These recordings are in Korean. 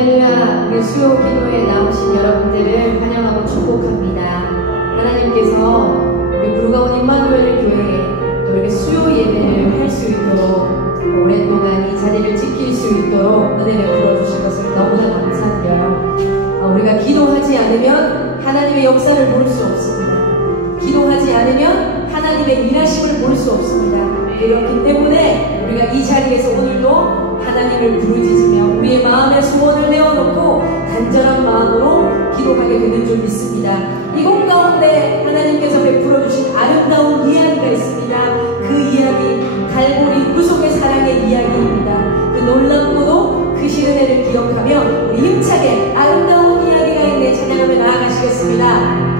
할렐루야. 그 수요 기도에 나오신 여러분들을 환영하고 축복합니다. 하나님께서 우리 부르가온 임마누엘 교회에 또 이렇게 수요 예배를 할 수 있도록 오랫동안 이 자리를 지킬 수 있도록 은혜 베풀어 주신 것을 너무나 감사드려요. 우리가 기도하지 않으면 하나님의 역사를 볼 수 없습니다. 기도하지 않으면 하나님의 일하심을 볼 수 없습니다. 그렇기 때문에 우리가 이 자리에서 오늘도 하나님을 부르짖으며 우리의 마음의 소원을 내어놓고 간절한 마음으로 기도하게 되는 줄 믿습니다. 이곳 가운데 하나님께서 베풀어 주신 아름다운 이야기가 있습니다. 그 이야기, 갈보리 구속의 사랑의 이야기입니다. 그 놀랍고도 그 시은혜를 기억하며 우리 힘차게 아름다운 이야기가 있네 찬양하며 나아가시겠습니다.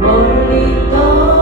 멀리 떠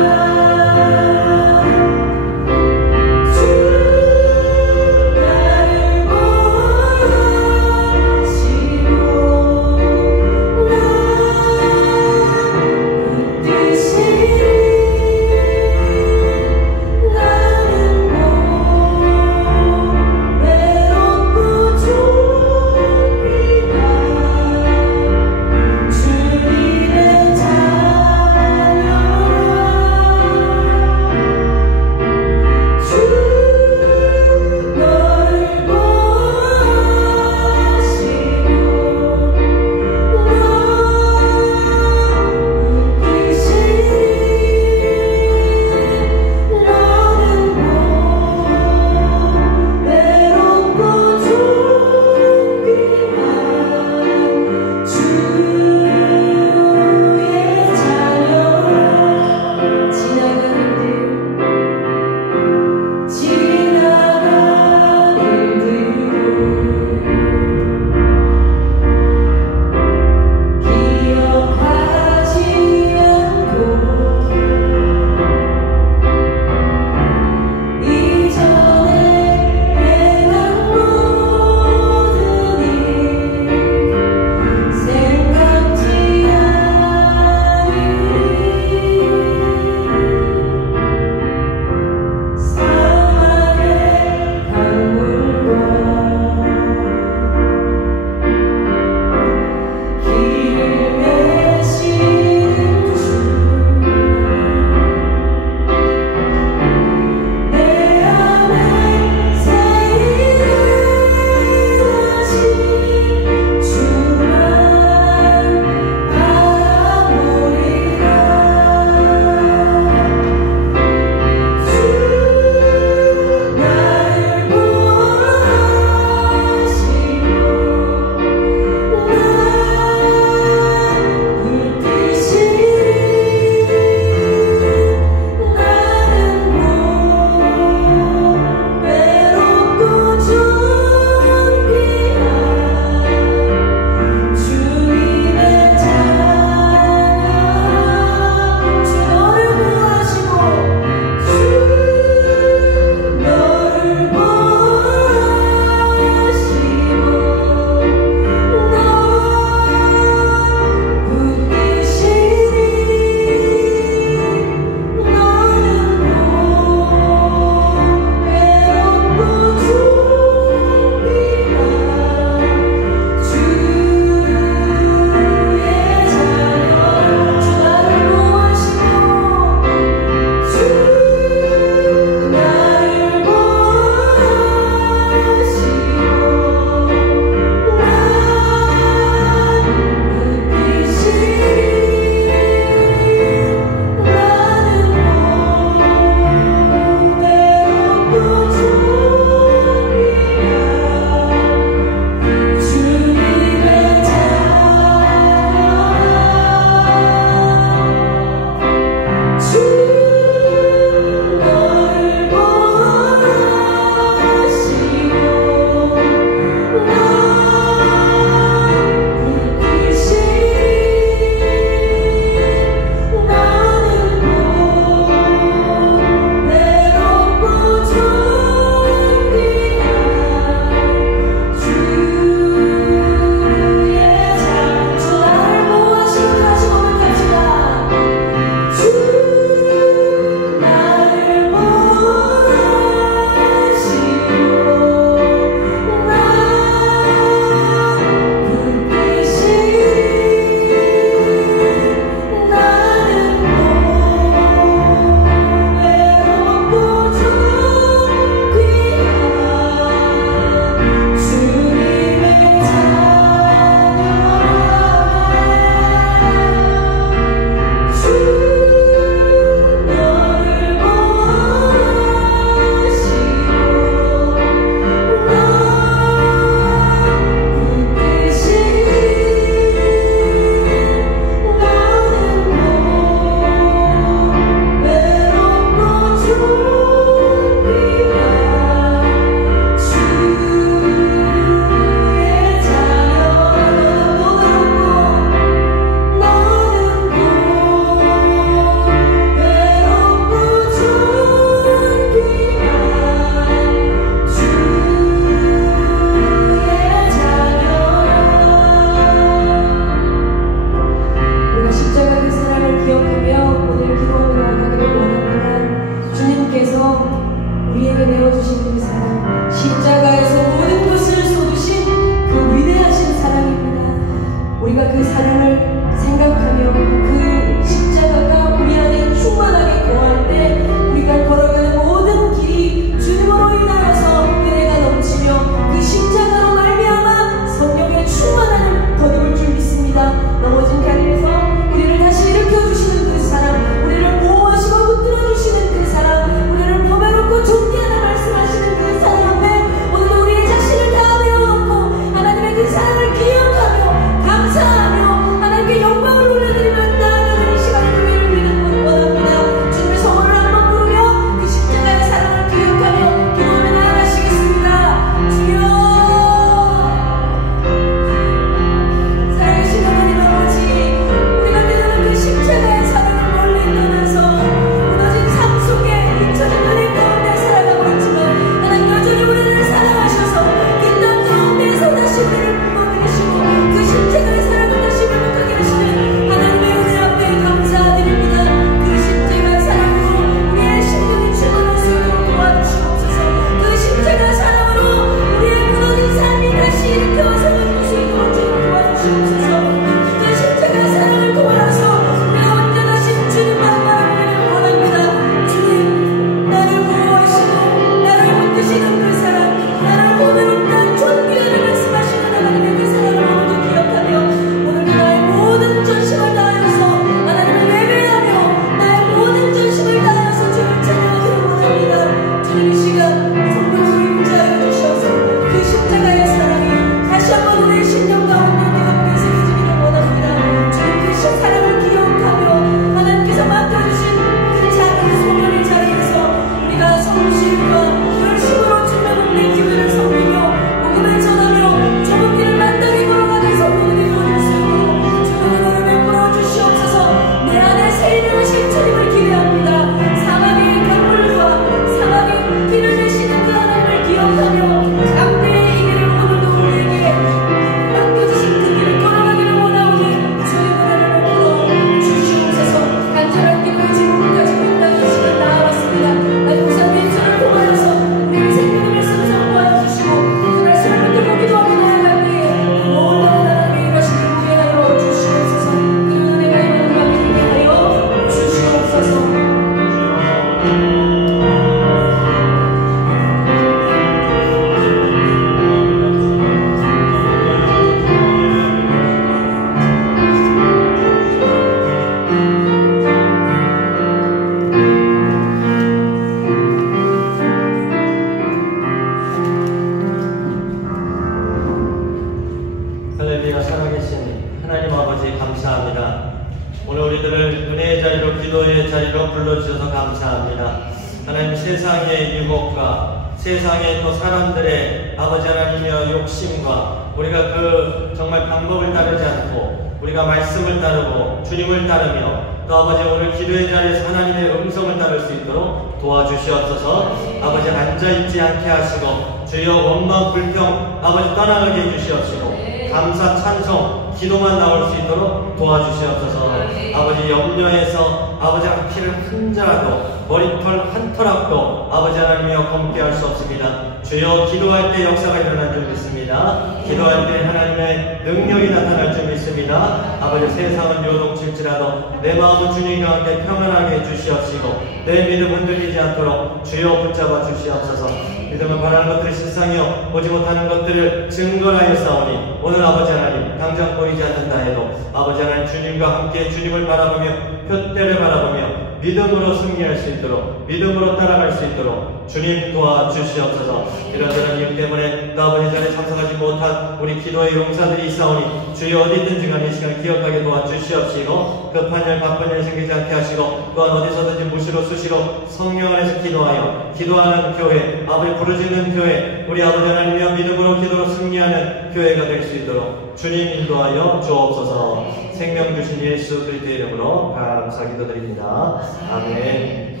기도의 자리로 불러주셔서 감사합니다. 하나님, 세상의 유혹과 세상의 또 사람들의 아버지 하나님의 욕심과 우리가 그 정말 방법을 따르지 않고 우리가 말씀을 따르고 주님을 따르며 또 아버지 오늘 기도의 자리에서 하나님의 음성을 따를 수 있도록 도와주시옵소서. 아버지 앉아있지 않게 하시고 주여 원망 불평 아버지 떠나가게 해주시옵시고 감사 찬송 기도만 나올 수 있도록 도와주시옵소서. 아버지 염려해서 아버지 피를 한 자라도 머리털 한 털압도 아버지 하나님이여 검게 할 수 없습니다. 주여 기도할 때 역사가 일어날 줄 믿습니다. 기도할 때 하나님의 능력이 나타날 줄 믿습니다. 아버지 세상은 요동칠지라도 내 마음은 주님과 함께 평안하게 해주시옵시고 내 믿음 흔들리지 않도록 주여 붙잡아 주시옵소서. 믿음을 바라는 것들을 실상이요 보지 못하는 것들을 증거하여 싸우니 오늘 아버지 하나님 당장 보이지 않는다 해도 아버지 하나님 주님과 함께 주님을 바라보며 표대를 바라보며 믿음으로 승리할 수 있도록 믿음으로 따라갈 수 있도록 주님 도와주시옵소서. 이런저런 이유 때문에 또 아버지 전에 참석하지 못한 우리 기도의 용사들이 있사오니 주여 어디 있든지 간에 이 시간 기억하게 도와주시옵시고 급한 일 바쁜 일 생기지 않게 하시고 또한 어디서든지 무시로 수시로 성령 안에서 기도하여 기도하는 교회 아버지 부르짖는 교회 우리 아버지 하나님이여 믿음으로 기도로 승리하는 교회가 될 수 있도록 주님 인도하여 주옵소서. 생명 주신 예수 그리스도의 이름으로 감사 기도드립니다. 아멘.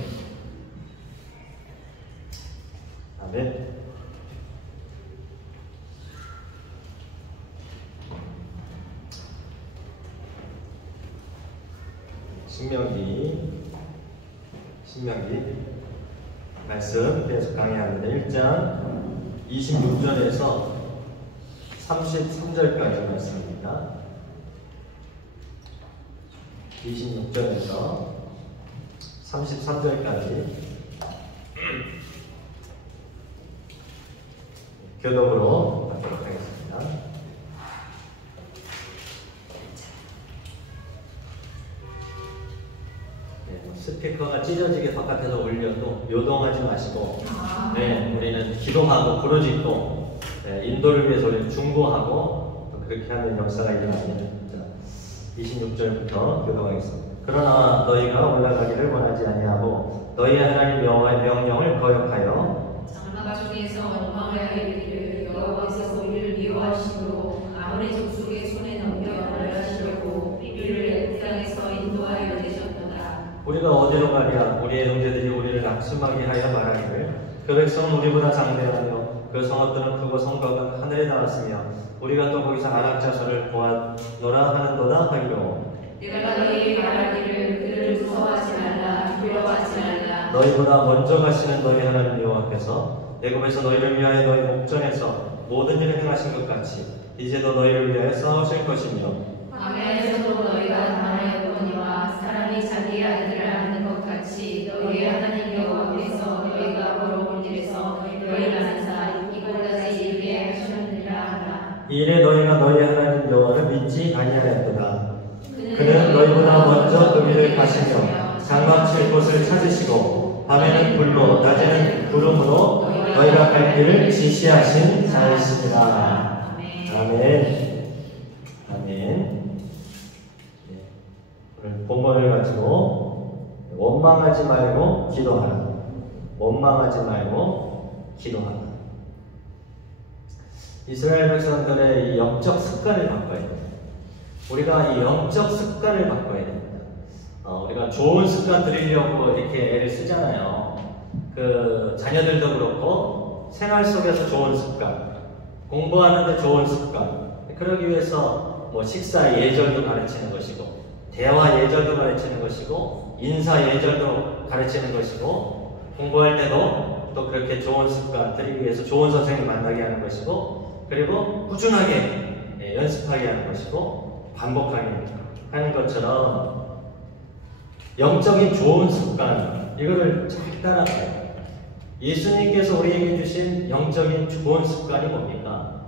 아멘. 신명기 말씀 계속 강의합니다. 1장 26절에서 33절까지 말씀입니다. 26절에서 33절까지 교독으로 하도록 하겠습니다. 스피커가 찢어지게 바깥에서 울려도 요동하지 마시고 우리는 기도하고 부르짖고 인도를 위해서 우리는 중보하고 또 그렇게 하는 역사가 일어납니다. 26절부터 교독하겠습니다. 그러나 너희가 올라가기를 원하지 아니하고 너희 하나님 여호와의 명령을 거역하여 장막 중에서 원망하여 이르기를 여호와께서 우리를 미워하시므로 아무리 족속의 손에 넘겨 벌하시려고 우리를 애굽 땅에서 인도하여 내셨도다. 우리가 어디로 가랴 우리의 형제들이 우리를 낙심하게 하여 말하기를 그 백성은 우리보다 장대하며 그 성읍들은 크고 성곽은 하늘에 닿았으며 우리가 또 거기서 안악자서를 보았노라 하는도다 하기로 내가 너희에게 말하기를 그들을 무서워하지 말라 두려워하지 말라. 너희보다 먼저 가시는 너희 하나님 여호와께서 애굽에서 너희를 위하여 너희 목전에서 모든 일을 행하신 것 같이 이제도 너희를 위하여 싸우실 것이며 광야에서도 너희가 당하였거니와 사람이 자기의 아들을 낳는 것 같이 너희의 하나님 여호와께서 너희가 걸어온 길에서 너희를 낳으사 이곳까지 이르게 하셨느니라 하라. 이래 너희가 너희 하나님 여호와를 믿지 아니하였도다. 그는 너희보다 먼저 그 길을 가시며 장막 칠 곳을 찾으시고 밤에는 불로 낮에는 구름으로 너희가 갈 길을 지시하신 자이시니라. 아멘. 아멘. 오늘 본문을 가지고 원망하지 말고 기도하라. 원망하지 말고 기도하라. 이스라엘 백성들의 이 영적 습관을 바꿔야 됩니다. 우리가 이 영적 습관을 바꿔야 됩니다. 우리가 좋은 습관 들이려고 이렇게 애를 쓰잖아요. 그 자녀들도 그렇고 생활 속에서 좋은 습관, 공부하는데 좋은 습관. 그러기 위해서 뭐 식사 예절도 가르치는 것이고, 대화 예절도 가르치는 것이고, 인사 예절도 가르치는 것이고, 공부할 때도 또 그렇게 좋은 습관 들이기 위해서 좋은 선생님 만나게 하는 것이고, 그리고 꾸준하게 연습하게 하는 것이고. 반복하게 하는 것처럼 영적인 좋은 습관 이거를 잘 따라가요. 예수님께서 우리에게 주신 영적인 좋은 습관이 뭡니까?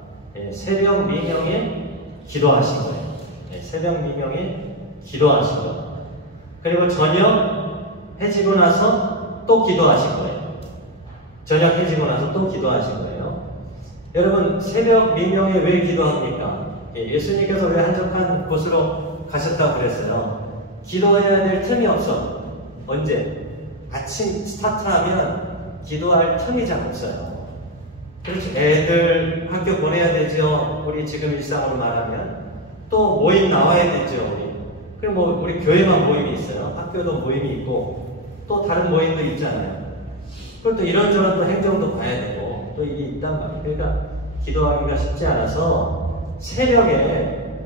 새벽 미명에 기도하신 거예요. 새벽 미명에 기도하신 거예요. 그리고 저녁 해지고 나서 또 기도하신 거예요. 저녁 해지고 나서 또 기도하신 거예요. 여러분 새벽 미명에 왜 기도합니까? 예수님께서 왜 한적한 곳으로 가셨다고 그랬어요? 기도해야 될 틈이 없어. 언제? 아침 스타트하면 기도할 틈이 잘 없어요. 그렇죠. 애들 학교 보내야 되죠. 우리 지금 일상으로 말하면. 또 모임 나와야 되죠. 그리고 뭐 우리 교회만 모임이 있어요. 학교도 모임이 있고 또 다른 모임도 있잖아요. 그리고 또 이런저런 또 행정도 봐야 되고 또 일이 있단 말이에요. 그러니까 기도하기가 쉽지 않아서 새벽에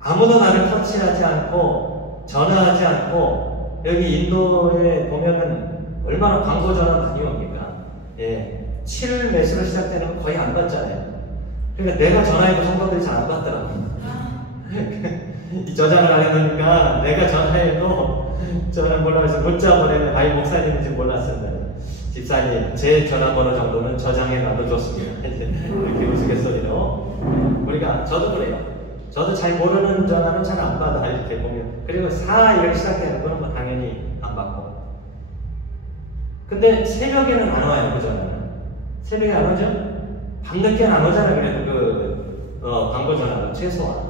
아무도 나를 터치하지 않고 전화하지 않고 여기 인도에 보면은 얼마나 광고 전화 많이 옵니까? 예, 7 몇으로 시작되는 거 거의 안 받잖아요. 그러니까 내가 전화해도 성도들이 잘 안 받더라고요. 이 저장을 안 해놓으니까 내가 전화해도 저는 몰라서 문자 보내면 아이 목사님인지 몰랐습니다. 집사님 제 전화번호 정도는 저장해놔도 좋습니다. 이렇게 우스갯소리로 우리가 저도 그래요. 저도 잘 모르는 전화는 잘 안 받아 이렇게 보면. 그리고 4 이렇게 시작되는 거는 뭐 당연히 안 받고. 근데 새벽에는 안 와요 그 전화는. 새벽에 안 오죠? 밤늦게는 안 오잖아요. 그래도 광고 전화는 최소한.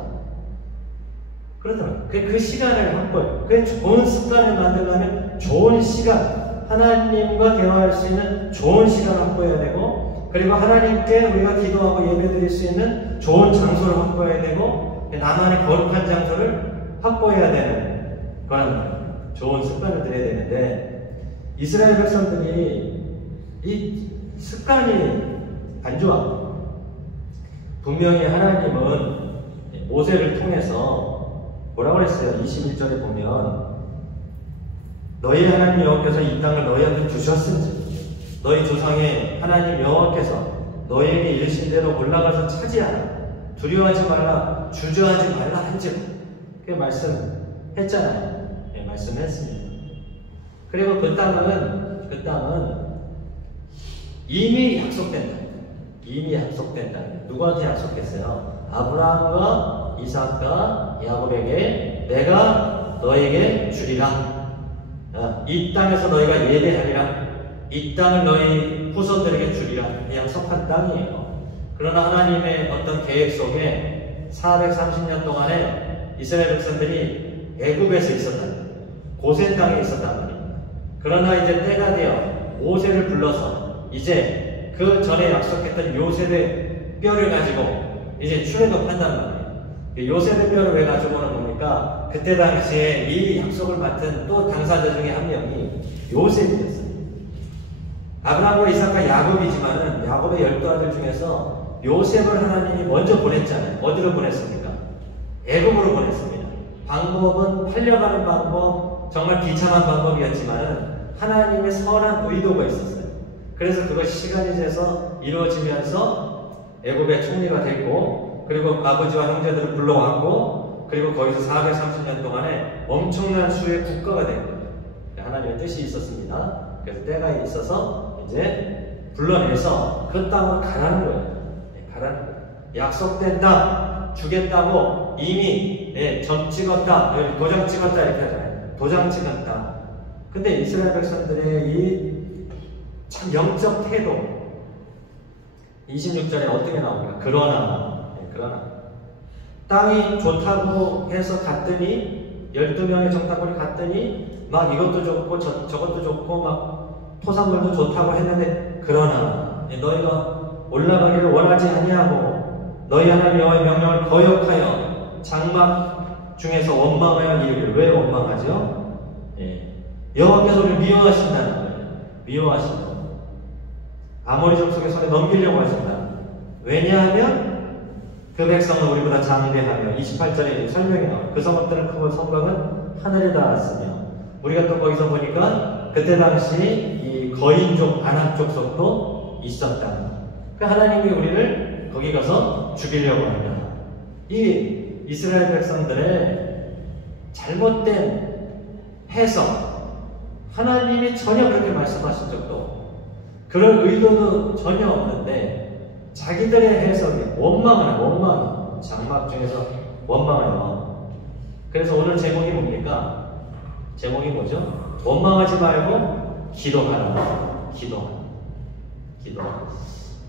그러더라고요. 그 시간을 확보해요. 그 좋은 습관을 만들려면 좋은 시간, 하나님과 대화할 수 있는 좋은 시간을 확보해야 되고, 그리고 하나님께 우리가 기도하고 예배드릴 수 있는 좋은 장소를 확보해야 되고, 나만의 거룩한 장소를 확보해야 되는 거란 말이에요. 좋은 습관을 들여야 되는데, 이스라엘 백성들이 이 습관이 안 좋아. 분명히 하나님은 모세를 통해서 뭐라고 그랬어요? 21절에 보면 너희 하나님 여호와께서 이 땅을 너희한테 주셨은지 너희 조상의 하나님 여호와께서 너희에게 이르신 대로 올라가서 차지하라. 두려워하지 말라. 주저하지 말라 한즉. 그게 말씀했잖아요. 네, 말씀했습니다. 그리고 그 땅은 이미 약속된다. 이미 약속된다. 누구한테 약속했어요? 아브라함과 이삭과 야곱에게 내가 너에게 주리라. 이 땅에서 너희가 예배하리라. 이 땅을 너희 후손들에게 주리라. 약속한 땅이에요. 그러나 하나님의 어떤 계획 속에 430년 동안에 이스라엘 백성들이 애굽에서 있었단 말이에요. 고센 땅에 있었단 말입니다. 그러나 이제 때가 되어 모세를 불러서 이제 그 전에 약속했던 요셉의 뼈를 가지고 이제 출애굽한단 말이에요. 요셉의 뼈를 왜 가져오는 겁니까? 그때 당시에 이 약속을 맡은 또 당사자 중에 한 명이 요셉이었어요. 아브라함과 이삭과 야곱이지만은 야곱의 12아들 중에서 요셉을 하나님이 먼저 보냈잖아요. 어디로 보냈습니까? 애굽으로 보냈습니다. 방법은 팔려가는 방법, 정말 비참한 방법이었지만은 하나님의 선한 의도가 있었어요. 그래서 그것이 시간이 지나서 이루어지면서 애굽의 총리가 됐고, 그리고 아버지와 형제들을 불러왔고, 그리고 거기서 430년 동안에 엄청난 수의 국가가 된 거예요. 하나님의 뜻이 있었습니다. 그래서 때가 있어서 이제 불러내서 그 땅으로 가라는 거예요. 가라는 거예요. 약속된 땅 주겠다고 이미 점 찍었다, 도장 찍었다 이렇게 하잖아요. 도장 찍은 땅. 근데 이스라엘 백성들의 이 참 영적 태도 26절에 어떻게 나옵니까? 그러나 땅이 좋다고 해서 갔더니 12명의 정탐꾼이 갔더니 막 이것도 좋고 저것도 좋고 막 토산물도 좋다고 했는데 그러나 너희가 올라가기를 원하지 아니하고 너희 하나님 여호와의 명령을 거역하여 장막 중에서 원망하여 이르기를. 왜 원망하죠? 여호와께서 우리를 미워하신다는 거예요. 미워하신다. 아모리 족속의 손에 넘기려고 하신다. 왜냐하면 그 백성은 우리보다 장대하며 28절에 설명이 나와요. 그 성읍들은 크고 성곽은 하늘에 닿았으며. 우리가 또 거기서 보니까 그때 당시 이 거인족 아낙 족속도 있었다. 그 하나님이 우리를 거기 가서 죽이려고 한다. 이 이스라엘 백성들의 잘못된 해석, 하나님이 전혀 그렇게 말씀하신 적도 없고 그럴 의도도 전혀 없는데 자기들의 해석이 원망해요. 장막 중에서 원망해요. 그래서 오늘 제목이 뭡니까? 제목이 뭐죠? 원망하지 말고 기도하라. 기도.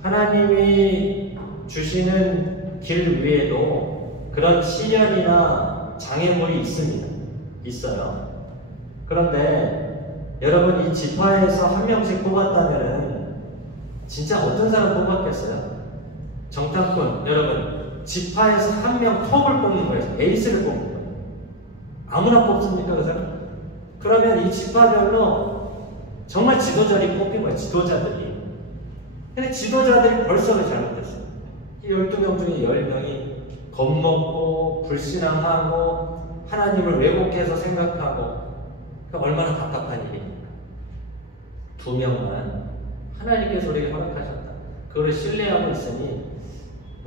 하나님이 주시는 길 위에도 그런 시련이나 장애물이 있습니다. 있어요. 그런데 여러분 이 지파에서 한 명씩 뽑았다면은 진짜 어떤 사람 뽑았겠어요? 정탐꾼 여러분 지파에서 한 명 톱을 뽑는 거예요. 에이스를 뽑는 거예요. 아무나 뽑습니까 그 사람? 그러면 이 지파별로 정말 지도자들이 뽑힌 거예요. 지도자들이. 근데 지도자들이 벌써 잘못했어요. 이 12명 중에 10명이 겁먹고 불신앙하고 하나님을 왜곡해서 생각하고 얼마나 답답한 일이. 2명만 하나님께서 우리에게 허락하셨다. 그거를 신뢰하고 있으니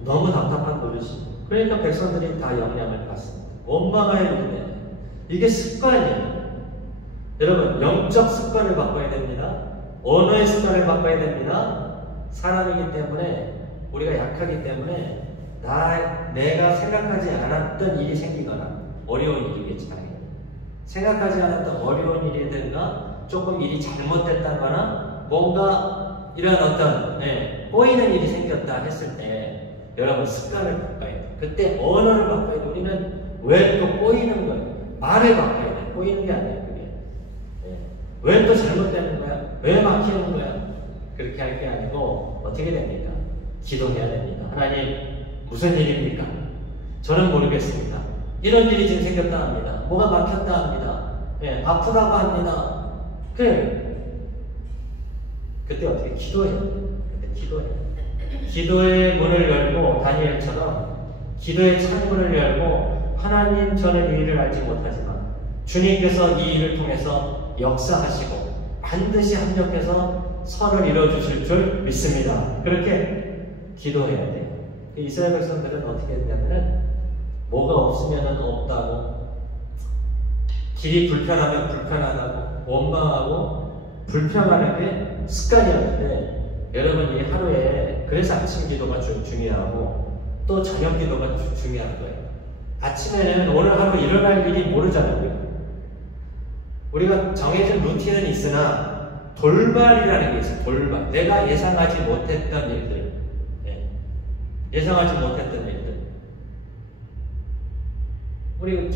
너무 답답한 노릇이. 그러니까 백성들이 다 영향을 받습니다. 원망하여 이르네. 이게 습관이에요. 여러분 영적 습관을 바꿔야 됩니다. 언어의 습관을 바꿔야 됩니다. 사람이기 때문에 우리가 약하기 때문에 내가 생각하지 않았던 일이 생기거나 어려운 일이겠지 당연히. 생각하지 않았던 어려운 일이든가 조금 일이 잘못됐다거나 뭔가 이런 어떤 꼬이는 일이 생겼다 했을 때 여러분 습관을 바꿔야 돼. 그때 언어를 바꿔야 돼. 우리는 왜 또 꼬이는 거예요? 말을 바꿔야 돼. 꼬이는 게 아니에요 그게. 왜 또 잘못되는 거야? 왜 막히는 거야? 그렇게 할 게 아니고 어떻게 됩니까? 기도해야 됩니다. 하나님 무슨 일입니까? 저는 모르겠습니다. 이런 일이 지금 생겼다 합니다. 뭐가 막혔다 합니다. 아프다고 합니다. 그때 어떻게 기도해요? 그때 기도해요. 기도의 문을 열고 다니엘처럼 기도의 창문을 열고 하나님 저는 이 일을 알지 못하지만 주님께서 이 일을 통해서 역사하시고 반드시 합력해서 선을 이루어주실 줄 믿습니다. 그렇게 기도해야 돼요. 이스라엘 백성들은 어떻게 했냐면은 뭐가 없으면 없다고 길이 불편하면 불편하다고 원망하고 불평하는 게 습관이었는데 여러분 이 하루에 그래서 아침 기도가 중요하고 또 저녁 기도가 중요한 거예요. 아침에는 오늘 하루 일어날 일이 모르잖아요. 우리가 정해진 루틴은 있으나 돌발이라는 게 있어요. 돌발. 내가 예상하지 못했던 일들. 예상하지 못했던 일들. 우리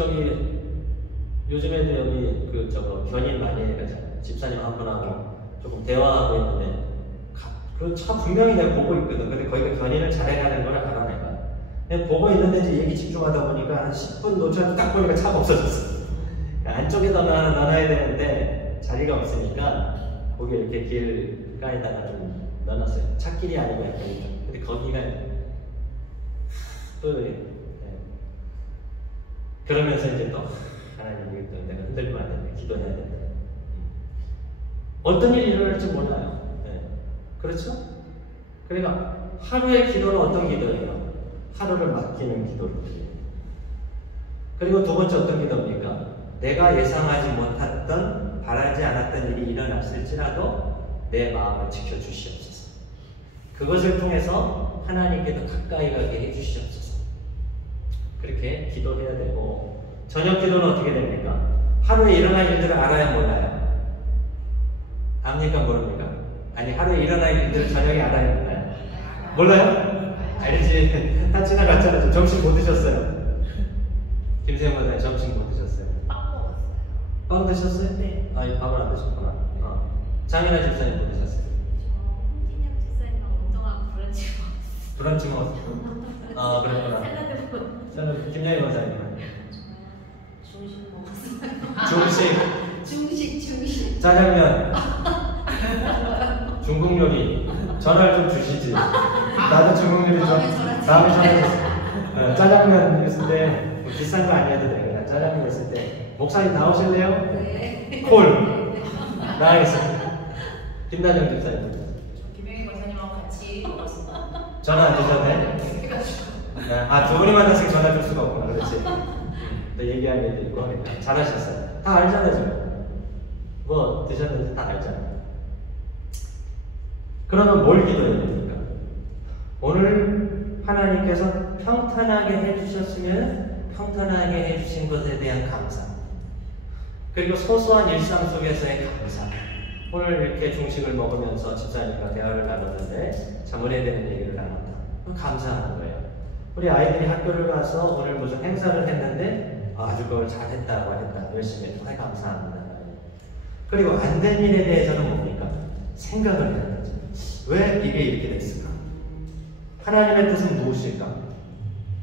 요즘에도 여기 견인 많이 해가지고 집사님 한 분하고 조금 대화하고 있는데 그 차 분명히 내가 보고 있거든. 근데 거기가 견인을 잘해가는 걸 알아 내가. 그냥 보고 있는데 이제 얘기 집중하다 보니까 한 10분 놓쳐 딱 보니까 차가 없어졌어. 안쪽에다 놔놔야 되는데 자리가 없으니까 거기 이렇게 길가에다가 좀 넣어놨어요. 차길이 아니고 약간 근데 거기가 또 그러면서 이제 또 하나님 이거 내가 흔들리면 안 된다. 기도해야 된다. 어떤 일이 일어날지 몰라요. 그렇죠? 그러니까 하루의 기도는 어떤 기도예요? 하루를 맡기는 기도를 드려요. 그리고 두 번째 어떤 기도입니까? 내가 예상하지 못했던 바라지 않았던 일이 일어났을지라도 내 마음을 지켜주시옵소서. 그것을 통해서 하나님께도 가까이 가게 해주시옵소서. 그렇게 기도해야 되고 저녁 기도는 어떻게 됩니까? 하루에 일어날 일들을 알아야 몰라요? 압니까 모릅니까? 아니 하루에 일어날 일들을 저녁에 알아야 몰라요? 몰라요? 알지? 다 지나갔잖아요. 점심 못 드셨어요? 김세영 선생님 점심 못 드셨어요? 빵 드셨어요? 네. 아니 밥을 안 드셨구나. 장인아 집사님 못 드셨어요? 홍진영 집사님과 운동하고 브런치 먹었어요? 그랬구나. 저는 김영희 원사님은 중식 먹었어요. 중식 짜장면 중국 요리 전화를 좀 주시지. 나도 중국 요리 좀 다음에 전화 주세요. 짜장면 있을 때 비싼 거 아니어도 돼. 그냥 짜장면 있을 때 목사님 나오실래요? 네. 콜 나가겠습니다. 김다정 집사님 김영희 권사님하고 같이 먹었습니다. 전화 안 주셨네? 두 분이 만났으니 전화 줄 수가 없구나. 그렇지. 또 얘기할 일도 있고 하니까 잘하셨어요. 다 알잖아요 지금. 뭐 드셨는지 다 알잖아요. 그러면 뭘 기도해야 됩니까? 오늘 하나님께서 평탄하게 해주셨으면 평탄하게 해주신 것에 대한 감사, 그리고 소소한 일상 속에서의 감사. 오늘 이렇게 중식을 먹으면서 집사님과 대화를 나눴는데 자문해야 되는 얘기를 나눴다. 감사하는 거예요. 우리 아이들이 학교를 가서 오늘 무슨 행사를 했는데 아주 그걸 잘했다고 했다. 열심히 했다. 감사합니다. 그리고 안 된 일에 대해서는 뭡니까? 생각을 해야 되죠. 왜 이게 이렇게 됐을까? 하나님의 뜻은 무엇일까?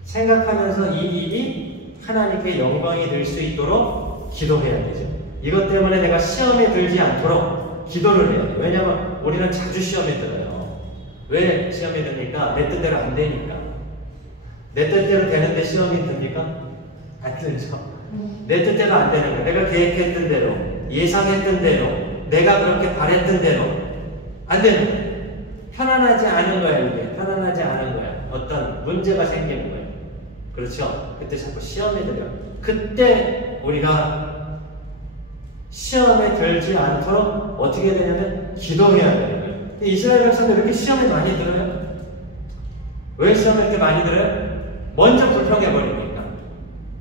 생각하면서 이 일이 하나님께 영광이 될 수 있도록 기도해야 되죠. 이것 때문에 내가 시험에 들지 않도록 기도를 해야 돼요. 왜냐하면 우리는 자주 시험에 들어요. 왜 시험에 듭니까? 내 뜻대로 안 되니까. 내 뜻대로 되는데 시험이 듭니까? 안 들죠. 내 뜻대로 안 되는 거야. 내가 계획했던 대로, 예상했던 대로, 내가 그렇게 바랬던 대로 안 되는 거야. 편안하지 않은 거야. 이게 편안하지 않은 거야. 어떤 문제가 생기는 거예요. 그렇죠? 그때 자꾸 시험에 들어요. 그때 우리가 시험에 들지 않도록 어떻게 되냐면 기도해야 되는 거예요. 이스라엘 백성들 이렇게 시험에 많이 들어요? 왜 시험에 이렇게 많이 들어요? 먼저 불평해버리니까.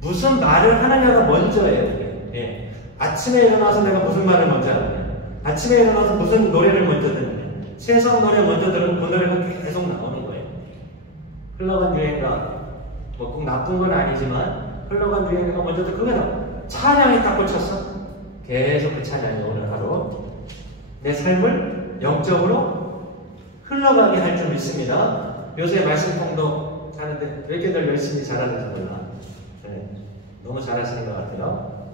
무슨 말을 하느냐가 먼저 해야 돼요. 예. 아침에 일어나서 내가 무슨 말을 먼저 하느냐. 아침에 일어나서 무슨 노래를 먼저 듣느냐. 세상 노래 먼저 들으면 그 노래가 계속 나오는 거예요. 흘러간 유행가, 뭐 꼭 나쁜 건 아니지만 흘러간 유행가가 먼저 듣고 그게 찬양이 딱 꽂혔어. 계속 그 찬양이 오늘 하루 내 삶을 영적으로 흘러가게 할 줄 믿습니다. 요새 말씀 통독 하는데 왜 이렇게 늘 열심히 잘하는지 몰라. 네, 너무 잘하시는 것 같아요.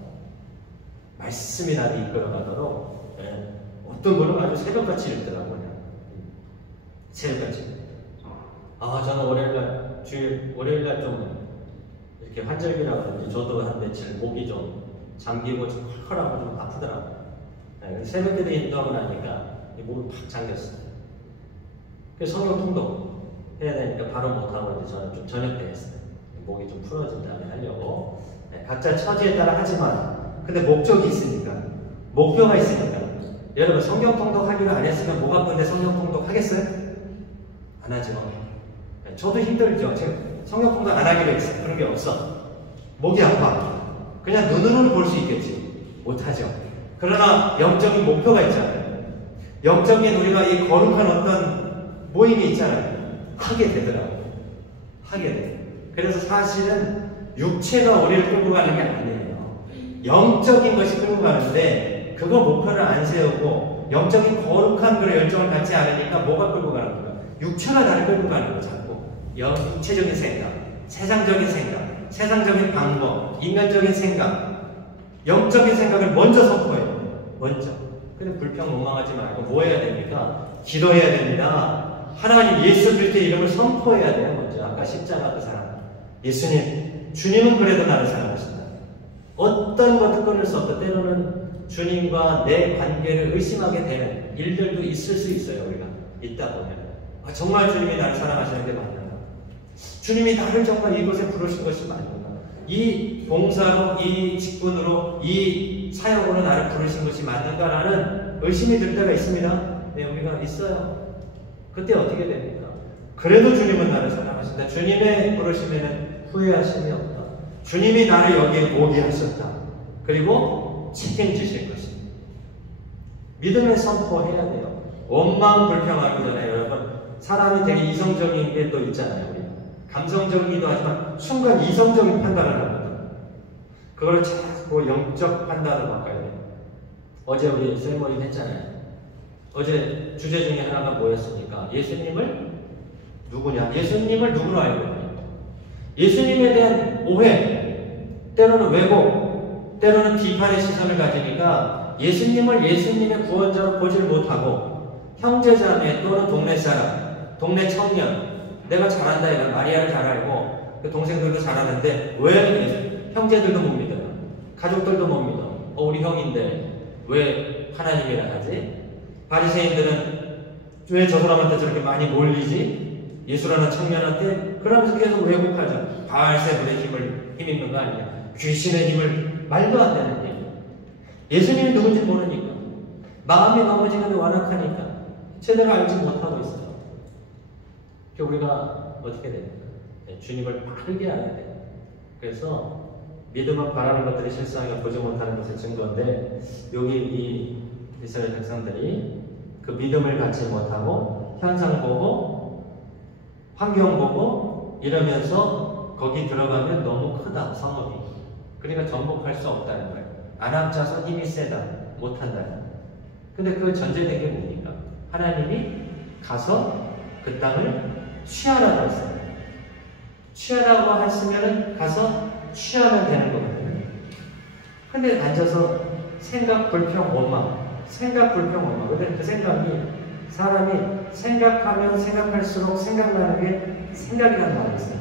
말씀이 나를 이끌어가도록. 네, 어떤 분은 아주 새벽같이 읽더라고요. 새벽같이. 저는 월요일날, 월요일날 좀 이렇게 환절기라 그런지 저도 한 며칠 목이 좀 잠기고 좀 컬컬하고 좀 아프더라고요. 네, 새벽에도 인도하고 나니까 목이 팍 잠겼어요. 그래서 성경 통독 해야 되니까 바로 못하고 이제 저는 좀 저녁 때 했어요. 목이 좀 풀어진 다음에 하려고. 네, 각자 처지에 따라 하지만 근데 목적이 있으니까, 목표가 있으니까. 여러분 성경 통독하기로 안 했으면 목 아픈데 성경 통독 하겠어요? 안 하죠. 네, 저도 힘들죠. 제가 성경 통독 안 하기로 했어요. 그런 게 없어. 목이 아파. 그냥 눈으로는 볼 수 있겠지. 못하죠. 그러나 영적인 목표가 있잖아요. 영적인 우리가 이 거룩한 어떤 모임이 있잖아요. 하게 되더라고요. 하게 돼요. 그래서 사실은 육체가 우리를 끌고 가는 게 아니에요. 영적인 것이 끌고 가는데 그거 목표를 안 세우고 영적인 거룩한 그런 열정을 갖지 않으니까 뭐가 끌고 가는 거야? 육체가 나를 끌고 가는 거 자꾸. 육체적인 생각, 세상적인 생각, 세상적인 방법, 인간적인 생각, 영적인 생각을 먼저 선포해요. 먼저. 근데 불평 원망하지 말고 뭐 해야 됩니까? 기도해야 됩니다. 하나님 예수 그리스도의 이름을 선포해야 돼요. 먼저. 아까 십자가 그 사람. 예수님, 주님은 그래도 나를 사랑하신다. 어떤 것도 끊을 수 없다. 때로는 주님과 내 관계를 의심하게 되는 일들도 있을 수 있어요. 우리가 있다 보면. 정말 주님이 나를 사랑하시는 게 맞는가? 주님이 나를 정말 이곳에 부르신 것이 맞는가? 이 봉사로, 이 직분으로, 이 사역으로 나를 부르신 것이 맞는가라는 의심이 들 때가 있습니다. 네, 우리가 있어요. 그때 어떻게 됩니까? 그래도 주님은 나를 사랑하신다. 주님의 부르심에는 후회하심이 없다. 주님이 나를 여기에 오게 하셨다. 그리고 책임지실 것입니다. 믿음의 선포해야 돼요. 원망 불평하기 전에 여러분, 사람이 되게 이성적인 게 또 있잖아요. 우리. 감성적이기도 하지만 순간 이성적인 판단을 하거든요. 그걸 자꾸 영적 판단으로 바꿔야 돼요. 어제 우리 세리머니 했잖아요. 어제 주제 중에 하나가 뭐였습니까? 예수님을 누구냐? 예수님을 누구로 알고 있냐? 예수님에 대한 오해, 때로는 왜곡, 때로는 비판의 시선을 가지니까 예수님을 예수님의 구원자로 보질 못하고 형제자매 또는 동네 사람, 동네 청년, 내가 잘한다 이런 마리아를 잘 알고 그 동생들도 잘하는데 왜 형제들도 못 믿어요? 가족들도 못 믿어. 우리 형인데 왜 하나님이라 하지? 바리새인들은 왜 저 사람한테 저렇게 많이 몰리지? 예수라는 청년한테? 그러면서 계속 왜곡하죠. 바알세불의 힘 있는 거 아니야? 귀신의 힘을 말도 안 되는 얘기. 예수님이 누군지 모르니까, 마음이 너무 지금 완악하니까 제대로 알지 못하고 있어요. 우리가 어떻게 됩니까? 주님을 바르게 알아야 돼요. 그래서 믿음은 바라는 것들이 실상에 보지 못하는 것의 증거인데, 여기 이 이스라엘 백성들이 그 믿음을 갖지 못하고 현상 보고 환경 보고 이러면서 거기 들어가면 너무 크다, 성읍이. 그러니까 정복할 수 없다는 거예요. 안압자서 힘이 세다. 못한다. 근데 그 전제된 게 뭡니까? 하나님이 가서 그 땅을 취하라고 했어요. 취하라고 했으면 가서 취하면 되는 거거든요. 근데 앉아서 생각, 불평, 원망. 생각, 불평, 원망. 근데 그 생각이 사람이 생각하면 생각할수록 생각나는 게 생각이라는 말이 있어요.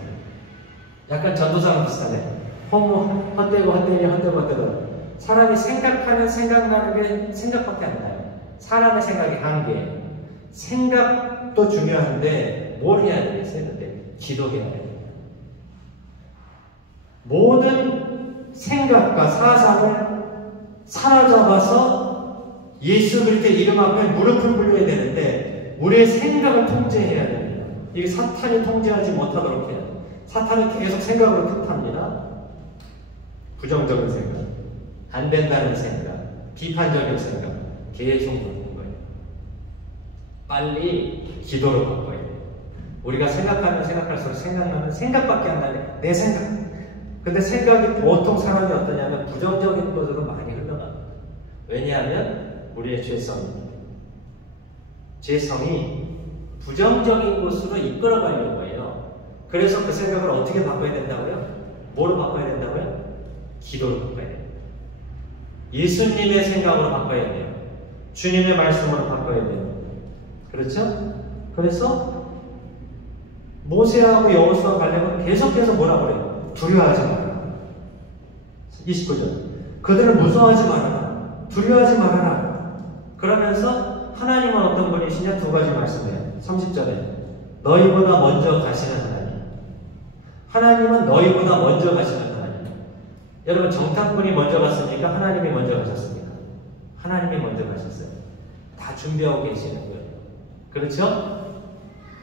약간 전도사랑 비슷하네. 허무, 헛되고 헛되니 헛되고 헛되고. 사람이 생각하면 생각나는 게 생각밖에 안 나요. 사람의 생각이 한계. 생각도 중요한데 뭘 해야 되겠어요? 근데 기도해야 돼요. 모든 생각과 사상을 사로잡아서 예수 그리스도의 이름 앞에 무릎을 꿇려야 되는데 우리의 생각을 통제해야 됩니다. 이게 사탄이 통제하지 못하도록 해야 돼요. 사탄은 계속 생각으로 탓합니다. 부정적인 생각, 안 된다는 생각, 비판적인 생각 계속 놓는 거예요. 빨리 기도로 바꿔야 돼요. 우리가 생각하면 생각할수록 생각나면 생각밖에 안 나네. 내 생각. 근데 생각이 보통 사람이 어떠냐면 부정적인 것으로 많이 흘러갑니다. 왜냐하면 우리의 죄성입니다. 죄성이 부정적인 곳으로 이끌어가려고 해요. 그래서 그 생각을 어떻게 바꿔야 된다고요? 뭐로 바꿔야 된다고요? 기도로 바꿔야 돼요. 예수님의 생각으로 바꿔야 돼요. 주님의 말씀으로 바꿔야 돼요. 그렇죠? 그래서 모세하고 여호수아 갈렙은 계속해서 뭐라고 그래요? 두려워하지 말아라. 29절. 그들을 무서워하지 말아라. 두려워하지 말아라. 그러면서 하나님은 어떤 분이시냐? 두 가지 말씀해요. 30절에 너희보다 먼저 가시는 하나님. 하나님은 너희보다 먼저 가시는 하나님. 여러분 정탐꾼이 먼저 갔습니까? 하나님이 먼저 가셨습니다. 하나님이 먼저 가셨어요. 다 준비하고 계시는 거예요. 그렇죠?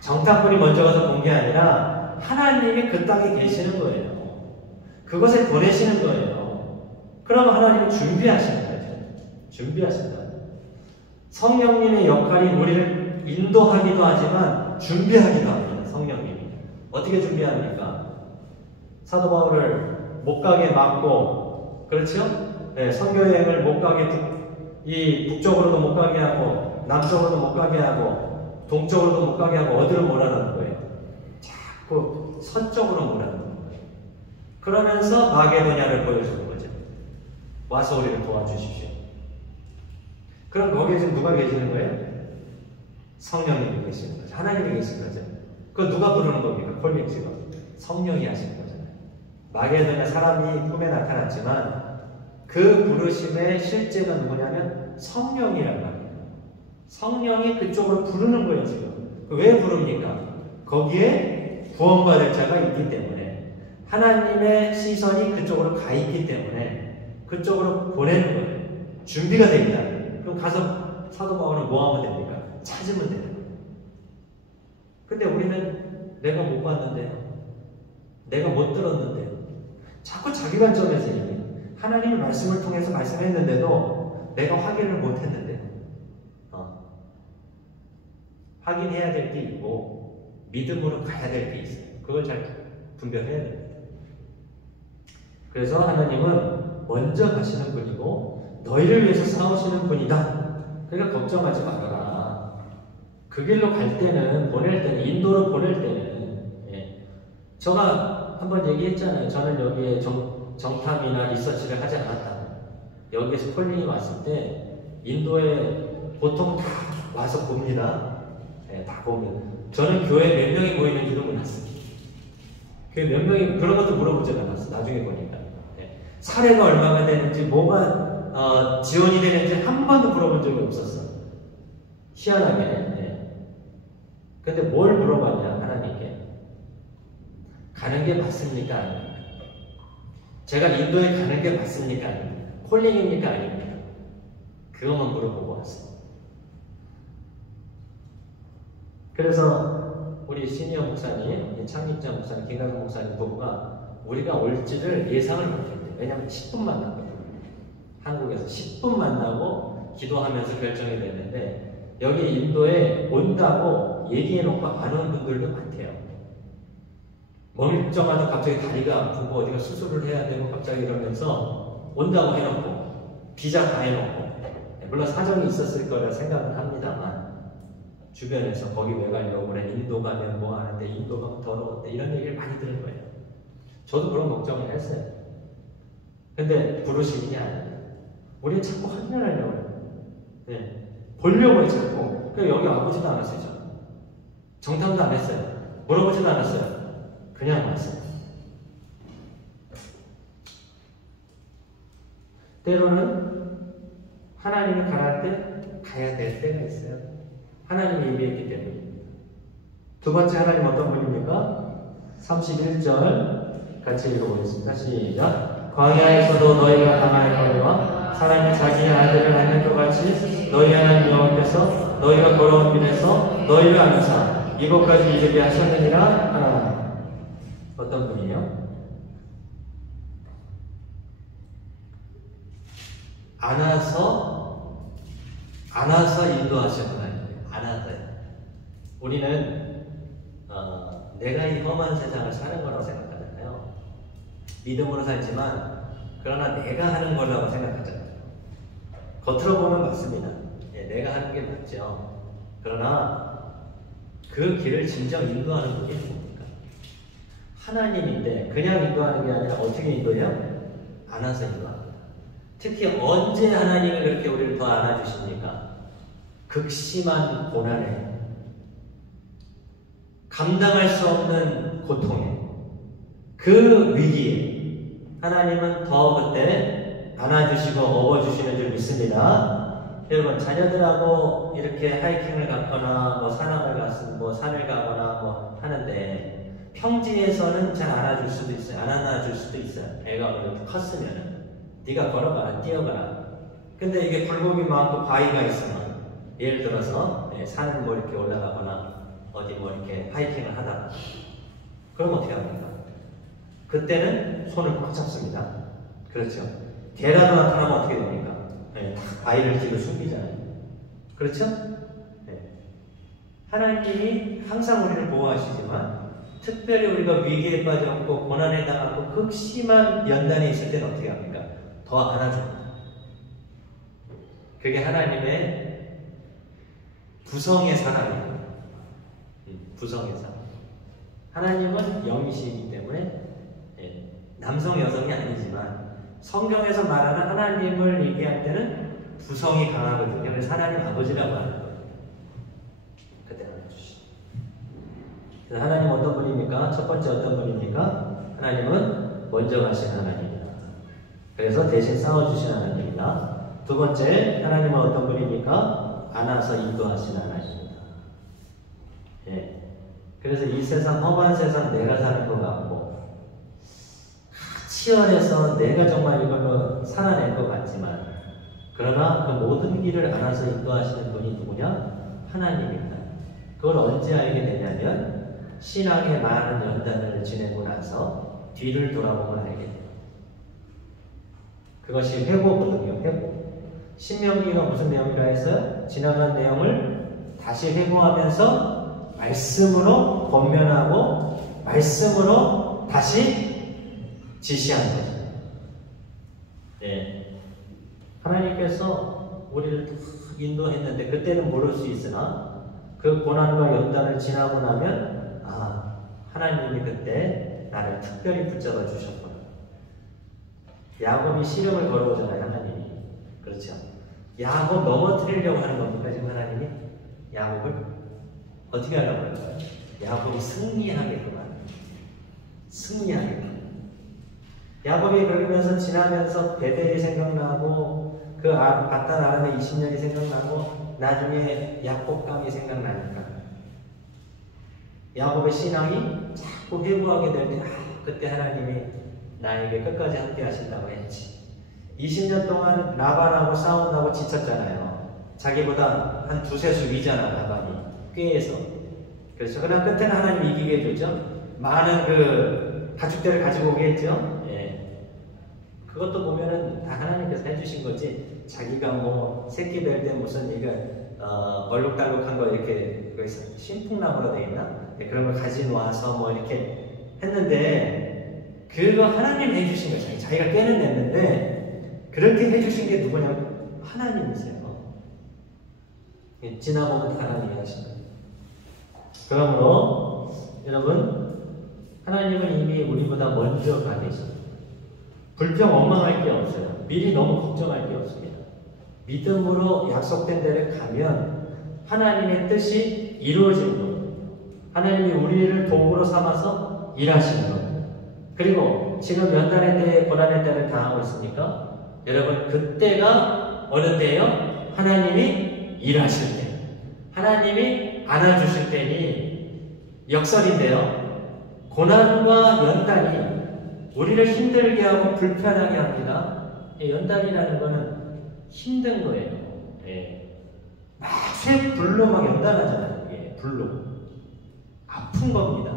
정탐꾼이 먼저 가서 본 게 아니라 하나님이 그 땅에 계시는 거예요. 그것에 보내시는 거예요. 그럼 하나님은 준비하시는 거죠. 준비하신다. 성령님의 역할이 우리를 인도하기도 하지만 준비하기도 합니다. 성령님이. 어떻게 준비합니까? 사도 바울을 못 가게 막고, 그렇죠? 네, 선교여행을 못 가게, 이 북쪽으로도 못 가게 하고, 남쪽으로도 못 가게 하고, 동쪽으로도 못 가게 하고, 어디로 몰아넣는 거예요? 자꾸 서쪽으로 몰아넣는 거예요. 그러면서 마게도냐를 보여주는 거죠. 와서 우리를 도와주십시오. 그럼 거기에 지금 누가 계시는 거예요? 성령님이 계시는 거죠. 하나님이 계신 거죠. 그거 누가 부르는 겁니까? 콜링스가. 성령이 하시는 거잖아요. 마게도냐 사람이 꿈에 나타났지만 그 부르심의 실제가 누구냐면 성령이란 말이에요. 성령이 그쪽으로 부르는 거예요, 지금. 왜 부릅니까? 거기에 구원받을 자가 있기 때문에. 하나님의 시선이 그쪽으로 가 있기 때문에 그쪽으로 보내는 거예요. 준비가 되어 있다. 그럼 가서 사도 바울은 뭐 하면 됩니까? 찾으면 되는 거예요. 근데 우리는 내가 못 봤는데, 내가 못 들었는데, 자꾸 자기 관점에서 얘기해. 하나님의 말씀을 통해서 말씀했는데도 내가 확인을 못 했는데, 확인해야 될 게 있고, 믿음으로 가야 될 게 있어요. 그걸 잘 분별해야 됩니다. 그래서 하나님은 먼저 가시는 분이고 너희를 위해서 싸우시는 분이다. 그러니까 걱정하지 말아라. 그 길로 갈 때는, 보낼 때는, 인도로 보낼 때는, 제가 한번 얘기했잖아요. 저는 여기에 정탐이나 리서치를 하지 않았다. 여기에서 콜링이 왔을 때 인도에 보통 다 와서 봅니다. 다 보면 저는 교회 몇 명이 모이는지도 몰랐어요. 교회 몇 명이, 그런 것도 물어보지 않았어. 나중에 보니까 사례가 얼마가 되는지, 뭐가 지원이 되는지 한 번도 물어본 적이 없었어. 희한하게. 근데 뭘 물어봤냐, 하나님께. 가는 게 맞습니까? 아닙니까? 제가 인도에 가는 게 맞습니까? 아닙니까? 콜링입니까? 아닙니까? 그것만 물어보고 왔어요. 그래서 우리 시니어 목사님, 창립자 목사님, 김가경 목사님 부부가 우리가 올지를 예상을 못했대요. 왜냐하면 10분 만났거든요. 한국에서 10분 만나고 기도하면서 결정이 됐는데 여기 인도에 온다고 얘기해놓고 안 오는 분들도 많대요. 멀쩡하다 갑자기 다리가 아프고 어디가 수술을 해야 되고 갑자기 이러면서 온다고 해놓고 비자 다 해놓고 물론 사정이 있었을 거라 생각은 합니다만 주변에서 거기 왜 가려고 그래? 인도 가면 뭐 하는데 인도 가면 더러운데 이런 얘기를 많이 들은 거예요. 저도 그런 걱정을 했어요. 근데 부르시는 게 아니에요. 우리는 자꾸 확인을 하려고 해요. 네. 보려고 해요, 자꾸. 그러니까 여기 와보지도 않았어요, 저. 정탐도 안 했어요. 물어보지도 않았어요. 그냥 왔어요. 때로는 하나님이 가랄 때 가야 될 때가 있어요. 하나님이 얘기했기 때문에. 두 번째 하나님 어떤 분입니까? 31절 같이 읽어보겠습니다. 시작. 광야에서도 너희가 당할 거니와 사람이 자기 아들을 낳는 것 같이 너희 하나님 여호와께서 너희가 걸어온 길에서 너희를 안으사 이곳까지 이르게 하셨느니라 하나. 어떤 분이요? 안아서 인도하셨구나. 안아서요. 우리는 내가 이 험한 세상을 사는 거라고 생각하잖아요. 믿음으로 살지만 그러나 내가 하는 거라고 생각하잖아요. 겉으로 보면 맞습니다. 예, 내가 하는 게 맞죠. 그러나 그 길을 진정 인도하는 분이 누굽니까? 하나님인데 그냥 인도하는 게 아니라 어떻게 인도해요? 안아서 인도합니다. 특히 언제 하나님이 그렇게 우리를 더 안아주십니까? 극심한 고난에 감당할 수 없는 고통에 그 위기에 하나님은 더 그때 안아주시고 업어주시는 줄 믿습니다. 여러분 자녀들하고 이렇게 하이킹을 갔거나 뭐 산악을 갔으면 뭐 산을 가거나 뭐 하는데 평지에서는 잘 안아줄 수도 있어요. 안 안아줄 수도 있어요. 애가 이렇게 컸으면은 네가 걸어가라 뛰어가라. 근데 이게 굴곡이 많고 바위가 있으면 예를 들어서 산을 뭐 이렇게 올라가거나 어디 뭐 이렇게 하이킹을 하다가 그럼 어떻게 합니까? 그때는 손을 꽉 잡습니다. 그렇죠? 계란으로 나타나면 어떻게 됩니까? 바위를 뒤로 숨기잖아요. 그렇죠? 하나님이 항상 우리를 보호하시지만 특별히 우리가 위기에 빠졌고 고난에 당하고 극심한 연단에 있을 때는 어떻게 합니까? 더 안아줍니다. 그게 하나님의 부성의 사랑이에요. 부성의 사랑. 하나님은 영이시기 때문에 남성 여성이 아니지만 성경에서 말하는 하나님을 얘기할 때는 부성이 강하거든요. 그래서 하나님 아버지라고 하는 거예요. 그때 안아주시죠. 그래서 하나님 어떤 분입니까? 첫 번째 어떤 분입니까? 하나님은 먼저 가신 하나님입니다. 그래서 대신 싸워주신 하나님입니다. 두 번째 하나님은 어떤 분입니까? 안아서 인도하신 하나님입니다. 예. 그래서 이 세상 험한 세상 내가 사는 것 같고 치열해서 내가 정말 이걸로 살아낼 것 같지만 그러나 그 모든 길을 알아서 인도하시는 분이 누구냐? 하나님입니다. 그걸 언제 알게 되냐면 신앙의 많은 연단을 지내고 나서 뒤를 돌아보면 알게 돼요. 그것이 회고거든요. 회고. 신명기가 무슨 내용이라 했어요? 지나간 내용을 다시 회고하면서 말씀으로 권면하고 말씀으로 다시 지시하는 거죠. 네. 하나님께서 우리를 인도했는데 그때는 모를 수 있으나 그 고난과 연단을 지나고 나면 하나님이 그때 나를 특별히 붙잡아 주셨구나. 야곱이 씨름을 걸어오잖아요. 하나님이. 그렇죠. 야곱 넘어뜨리려고 하는 겁니까 지금 하나님이? 야곱을 어떻게 하려고 할까요? 야곱이 승리하게구만. 승리하게구만. 야곱이 그러면서 지나면서 베델이 생각나고 그 바단 아람의 20년이 생각나고 나중에 야곱강이 생각나니까 야곱의 신앙이 자꾸 회부하게 될 때 그때 하나님이 나에게 끝까지 함께 하신다고 했지. 20년 동안 라반하고 싸운다고 지쳤잖아요. 자기보다 한 두세 수 위잖아 라반이 꾀에서. 그렇죠. 그러나 끝에는 하나님이 이기게 해줬죠. 많은 그 가축들을 가지고 오게 했죠. 그것도 보면은 다 하나님께서 해주신 거지. 자기가 뭐 새끼 뵐 때 무슨 이거 얼룩달룩한 거 이렇게 거기서 신풍나무로 돼 있나? 그런 걸 가지놓아서 뭐 이렇게 했는데 그거 하나님 해주신 거죠. 자기가 깨는 냈는데 그렇게 해주신 게 누구냐면 하나님이세요. 지나보면 하나님이 하신 거예요. 그러므로 여러분, 하나님은 이미 우리보다 먼저 가 계십니다. 불평 원망할 게 없어요. 미리 너무 걱정할 게 없습니다. 믿음으로 약속된 데를 가면 하나님의 뜻이 이루어지는 겁니다. 하나님이 우리를 도구로 삼아서 일하시는 겁니다. 그리고 지금 연단의 때에 고난의 때를 당하고 있으니까 여러분, 그때가 어느 때예요? 하나님이 일하실 때, 하나님이 안아주실 때니 역설인데요. 고난과 연단이 우리를 힘들게 하고 불편하게 합니다. 연단이라는 거는 힘든 거예요. 막 쇠불로 막 연단하잖아요. 불로. 아픈 겁니다.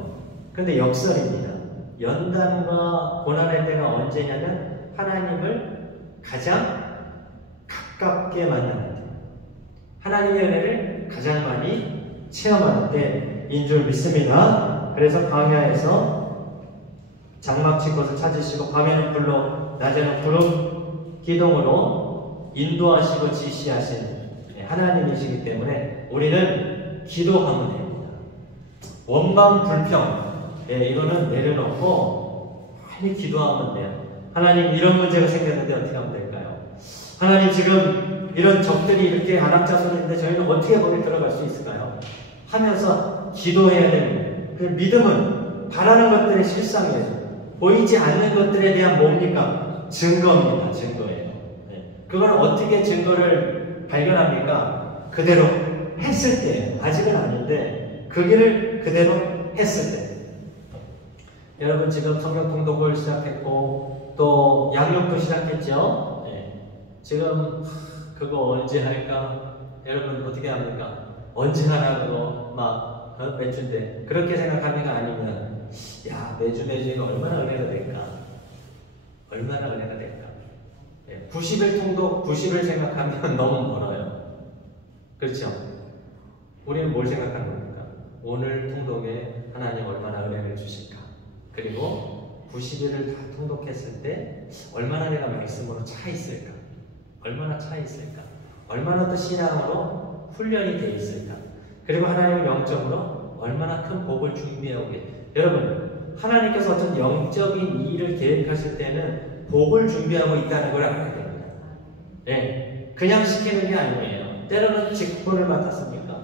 근데 역설입니다. 연단과 고난의 때가 언제냐면 하나님을 가장 가깝게 만나는 때, 하나님의 은혜를 가장 많이 체험하는 때인 줄 믿습니다. 그래서 광야에서 장막칠 것을 찾으시고 밤에는 불로 낮에는 구름 기둥으로 인도하시고 지시하신 하나님이시기 때문에 우리는 기도하면 됩니다. 원망 불평 이거는 내려놓고 많이 기도하면 돼요. 하나님, 이런 문제가 생겼는데 어떻게 하면 될까요? 하나님, 지금 이런 적들이 이렇게 아낙자손인데 저희는 어떻게 거기 들어갈 수 있을까요? 하면서 기도해야 됩니다. 그 믿음은 바라는 것들의 실상이에요. 보이지 않는 것들에 대한 뭡니까? 증거입니다. 증거예요. 그걸 어떻게 증거를 발견합니까? 그대로 했을 때예요. 아직은 아닌데 그 길을 그대로 했을 때. 여러분, 지금 성경 통독을 시작했고 또 양육도 시작했죠. 지금 그거 언제 할까? 여러분 어떻게 합니까? 언제 하라고 막 매주인데 그렇게 생각합니까? 아니면 야, 매주 이거 얼마나 은혜가 될까? 얼마나 은혜가 될까? 90일 통독 90일 생각하면 너무 멀어요. 그렇죠? 우리는 뭘 생각하는 겁니까? 오늘 통독에 하나님 얼마나 은혜를 주실까? 그리고 90일을 다 통독했을 때 얼마나 내가 말씀으로 차 있을까? 얼마나 차 있을까? 얼마나 또 신앙으로 훈련이 돼 있을까? 그리고 하나님은 영적으로 얼마나 큰 복을 준비하고 계세요. 여러분, 하나님께서 어떤 영적인 일을 계획하실 때는 복을 준비하고 있다는 걸 알아야 됩니다. 그냥 시키는 게 아니에요. 때로는 직분을 맡았습니까?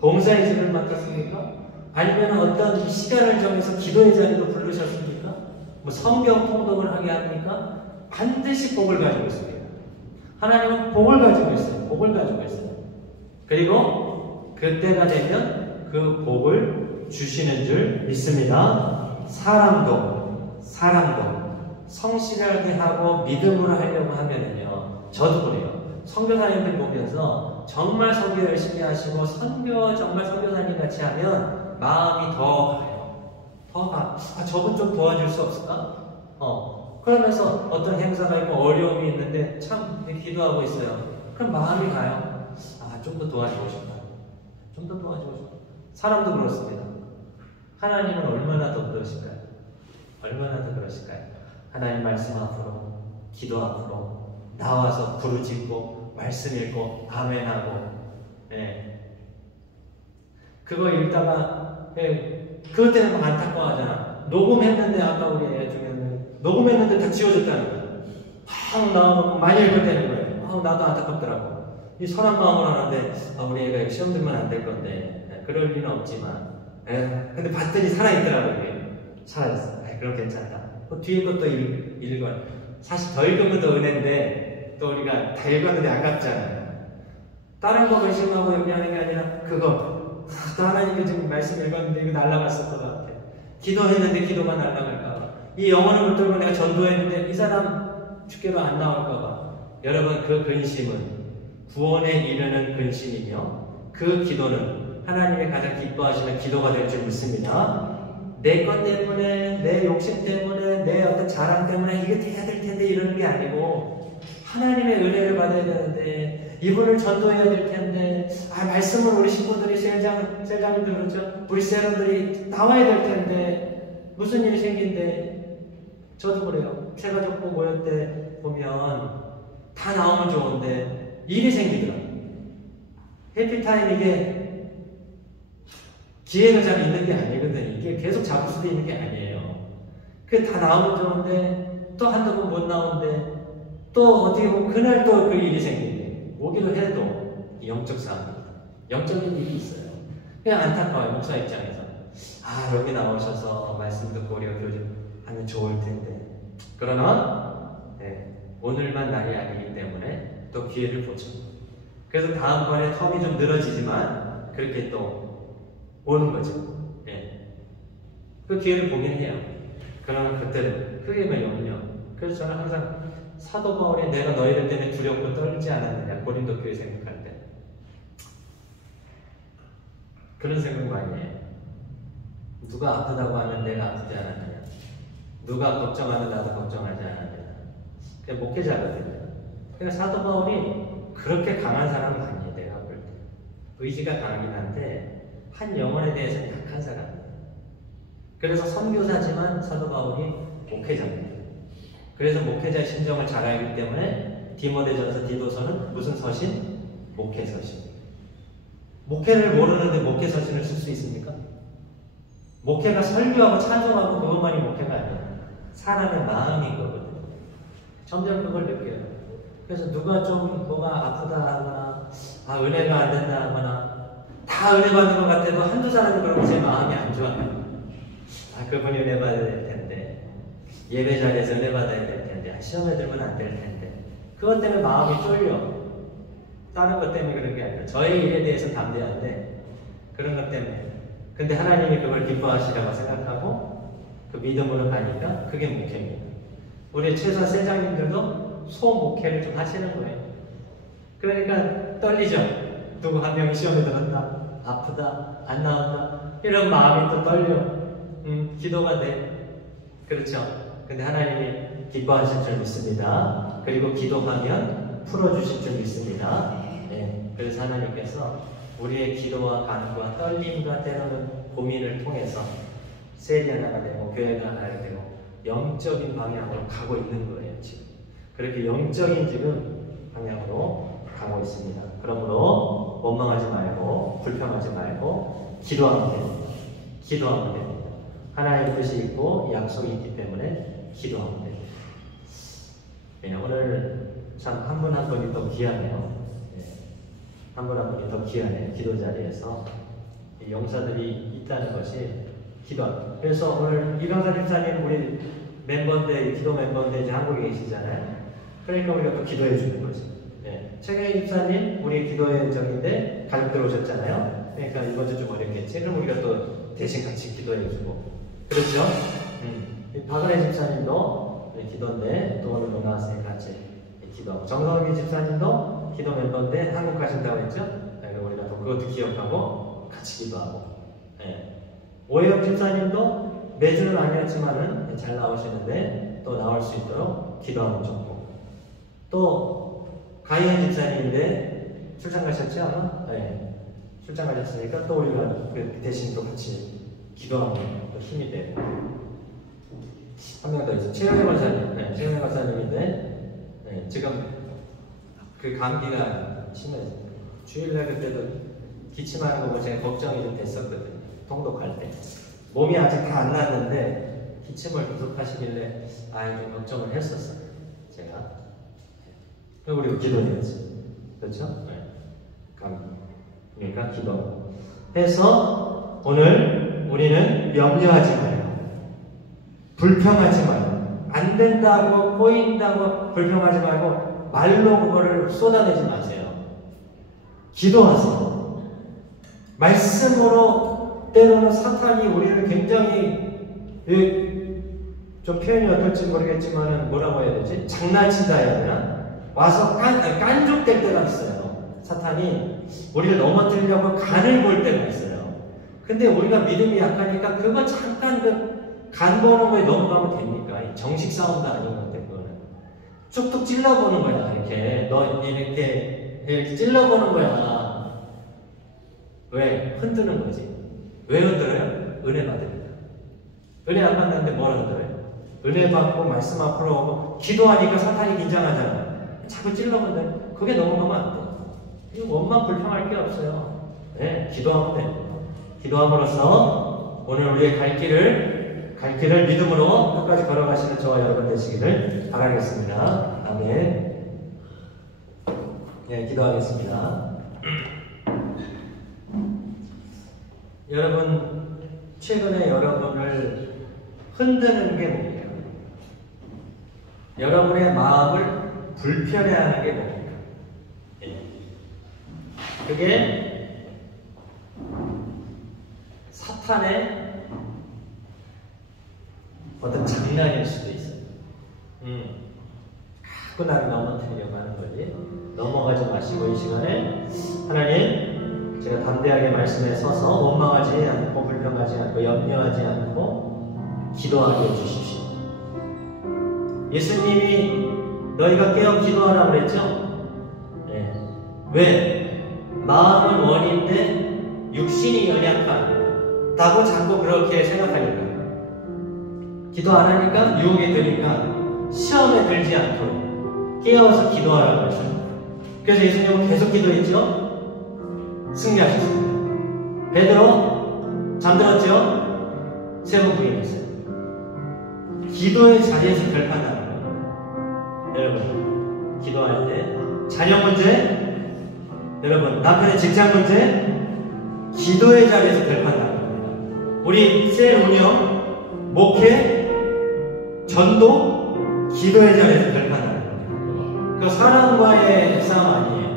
봉사의 집을 맡았습니까? 아니면 어떤 시간을 정해서 기도의 자리로 부르셨습니까? 뭐 성경 통독을 하게 합니까? 반드시 복을 가지고 있습니다. 하나님은 복을 가지고 있어요. 복을 가지고 있어요. 그리고 그때가 되면 그 복을 주시는 줄 믿습니다. 사람도 성실하게 하고 믿음으로 하려고 하면은요, 저도 그래요. 선교사님들 보면서 정말 선교 열심히 하시고 정말 선교사님 같이 하면 마음이 더 가요. 더 가. 저분 좀 도와줄 수 없을까? 그러면서 어떤 행사가 있고 어려움이 있는데 참 기도하고 있어요. 그럼 마음이 가요. 좀 더 도와주고 싶다. 좀 더 도와주고 싶다. 사람도 그렇습니다. 하나님은 얼마나 더 그러실까요? 얼마나 더 그러실까요? 하나님 말씀 앞으로, 기도 앞으로 나와서 부르짖고 말씀 읽고 아멘하고, 그거 읽다가 그것 때문에 막 안타까워하잖아. 녹음했는데 아까 우리 애 중에는 녹음했는데 다 지워졌다는 거야. 나와서 많이 읽을 때는 거예요. 나도 안타깝더라고. 이 선한 마음으로 하는데 우리 애가 시험 들면 안 될 건데 그럴 리는 없지만 근데 봤더니 살아있더라고요. 살아있어. 그럼 괜찮다. 뒤에 것도 읽어. 사실 더 읽으면 더 은혜인데 또 우리가 다 읽었는데 아깝잖아요. 다른 거 의심하고 얘기하는 게 아니라 그거 또 하나님께 지금 말씀 읽었는데 이거 날아갔을 것 같아. 기도했는데 기도가 날아갈까봐. 이 영혼을 붙들고 내가 전도했는데 이 사람 주께로 안 나올까봐. 여러분, 그 근심은 구원에 이르는 근심이며 그 기도는 하나님의 가장 기뻐하시는 기도가 될 줄 믿습니다. 내 것 때문에, 내 욕심 때문에, 내 어떤 자랑 때문에 이게 돼야 될 텐데 이러는 게 아니고 하나님의 은혜를 받아야 되는데 이분을 전도해야 될 텐데 말씀을 우리 식구들이 셀장님도 그렇죠. 우리 세런들이 나와야 될 텐데 무슨 일이 생긴데 저도 그래요. 새가족부 모여 때 보면 다 나오면 좋은데 일이 생기더라고요. 해피타임 이게 기회가 잘 있는 게 아니거든. 이게 계속 잡을 수도 있는 게 아니에요. 그게 다 나오면 좋은데 또 한두 번 못 나오는데 또 어떻게 보면 그날 또 그 일이 생기는데 오기로 해도 영적 사항입니다. 영적인 일이 있어요. 그냥 안타까워요. 목사 입장에서. 아, 여기 나오셔서 말씀 듣고 우리가 교제하면 좋을 텐데. 그러나 오늘만 날이 아니기 때문에 또 기회를 보죠. 그래서 다음번에 텀이 좀 늘어지지만 그렇게 또 오는 거죠. 그 기회를 보긴 해요. 그러나 그때는 크게 매우면요. 그래서 저는 항상 사도 바울이 내가 너희들 때문에 두렵고 떨지 않았느냐, 고린도 교회 생각할 때 그런 생각 많이 해요. 누가 아프다고 하면 내가 아프지 않았느냐, 누가 걱정하면 나도 걱정하지 않았느냐. 그게 목회자거든요. 그러니까 사도 바울이 그렇게 강한 사람은 아니에요. 내가 볼 때 의지가 강하긴 한데 한 영혼에 대해서는 약한 사람이에요. 그래서 선교사지만 사도 바울이 목회자입니다. 그래서 목회자의 심정을 잘 알기 때문에 디모데전서 디도서는 무슨 서신? 목회서신. 목회를 모르는데 목회서신을 쓸 수 있습니까? 목회가 설교하고 찬송하고 그것만이 목회가 아니에요. 사람의 마음인 거거든요. 점점 그걸 느껴요. 그래서 누가 좀 뭐가 아프다 하거나 은혜가 안 된다 하거나 다 은혜 받는 것 같아도 한두 사람이 그러면 제 마음이 안 좋아요. 그분이 은혜 받아야 될 텐데, 예배 자리에서 은혜 받아야 될 텐데, 시험에 들면 안 될 텐데, 그것 때문에 마음이 쫄려. 다른 것 때문에 그런 게 아니라 저의 일에 대해서 담대한데 그런 것 때문에. 근데 하나님이 그걸 기뻐하시라고 생각하고 그 믿음으로 가니까 그게 목회입니다. 우리 최소한 세장님들도 소목회를 좀 하시는 거예요. 그러니까 떨리죠. 누구 한 명이 시험에 들었다, 아프다, 안 나온다, 이런 마음이 또 떨려. 기도가 돼. 그렇죠. 근데 하나님이 기뻐하실 줄 믿습니다. 그리고 기도하면 풀어주실 줄 믿습니다. 그래서 하나님께서 우리의 기도와 간구와 떨림과 때로는 고민을 통해서 셀이 하나가 되고 교회가 하나가 되고 영적인 방향으로 가고 있는 거예요. 지금 그렇게 영적인 지금 방향으로 가고 있습니다. 그러므로 원망하지 말고 불평하지 말고 기도하면 됩니다. 기도하면 됩니다. 하나님의 뜻이 있고 약속이 있기 때문에 기도하면 됩니다. 오늘 참 한 분 한 분이 더 귀하네요. 한 분 한 분이 더 귀하네요. 기도 자리에서 용사들이 있다는 것이 기도. 그래서 오늘 이강사 집사님 우리 멤버인데, 기도 멤버인데 이제 한국에 계시잖아요. 그러니까 우리가 또 기도해 주는 거죠. 최경희 집사님 우리 기도의 적인데 가족들 오셨잖아요. 그러니까 이번 주 좀 어렵겠지. 그럼 우리가 또 대신 같이 기도해 주고. 그렇죠? 박은혜 집사님도 기도인데 또 오늘 나왔으니 같이 기도하고, 정성기 집사님도 기도 멤버인데 한국 가신다고 했죠? 그러니까 우리가 또 그것도 기억하고 같이 기도하고. 오해영 집사님도 매주는 아니었지만은 잘 나오시는데 또 나올 수 있도록 기도하면 좋고, 또 가희연 집사님인데 출장 가셨죠? 아마? 출장 가셨으니까 또 우리가 대신 또 같이 기도하면 또 힘이 되고. 한 명 더 있어요. 최영애 권사님. 최영애 권사님인데 지금 그 감기가 심해서 주일날 그때도 기침하는 거 보고 제가 걱정이 좀 됐었거든요. 통독할 때 몸이 아직 다 안 났는데 기침을 계속 하시길래 좀 걱정을 했었어요. 제가. 그리고 우리가 기도해야지. 그렇죠? 그러니까 기도 해서 오늘 우리는 염려하지 말고 불평하지 말고, 안 된다고 꼬인다고 불평하지 말고 말로 그거를 쏟아내지 마세요. 기도하세요. 말씀으로. 때로는 사탄이 우리를 굉장히 좀 표현이 어떨지 모르겠지만 뭐라고 해야 되지? 장난친다 해야 되나? 와서 깐족될 때가 있어요. 사탄이 우리를 넘어뜨리려고 간을 볼 때가 있어요. 근데 우리가 믿음이 약하니까 그거 잠깐 간 보는 거에 넘어가면 됩니까? 정식 싸움도 아닌 건데 그거는 쭉쭉 찔러보는 거야. 이렇게 너 이렇게 찔러보는 거야. 왜? 흔드는 거지. 왜 흔들어요? 은혜 받으니까. 은혜 안 받는데 뭘 흔들어요? 은혜 받고 말씀 앞으로 오고 기도하니까 사탄이 긴장하잖아. 자꾸 찔러본다. 그게 넘어가면 안 돼. 원망 불평할 게 없어요. 네, 기도하면 됩니다. 기도함으로써 오늘 우리의 갈 길을 믿음으로 끝까지 걸어가시는 저와 여러분 되시기를 바라겠습니다. 아멘. 네, 기도하겠습니다. 여러분, 최근에 여러분을 흔드는 게 뭐예요? 여러분의 마음을 불편해하는 게 뭐예요? 그게 사탄의 어떤 장난일 수도 있어요. 자꾸 나를 넘어뜨리려고 하는 거지. 넘어가지 마시고 이 시간에 하나님, 제가 담대하게 말씀에 서서 원망하지 않고 불평하지 않고 염려하지 않고 기도하게 해주십시오. 예수님이 너희가 깨어 기도하라고 그랬죠? 네. 왜? 마음은 원인데 육신이 연약하다고 자꾸 그렇게 생각하니까, 기도 안 하니까 유혹이 되니까 시험에 들지 않도록 깨어서 기도하라고 하셨습니다. 그래서 예수님은 계속 기도했죠? 승리하셨습니다. 베드로 잠들었죠? 세 번 부인했어요. 기도의 자리에서 결판나는 거예요. 여러분, 기도할 때 자녀 문제, 여러분 남편의 직장 문제, 기도의 자리에서 결판나는 겁니다. 우리 셀 운영, 목회, 전도, 기도의 자리에서 결판나는 겁니다. 그 사람과의 싸움 아니에요.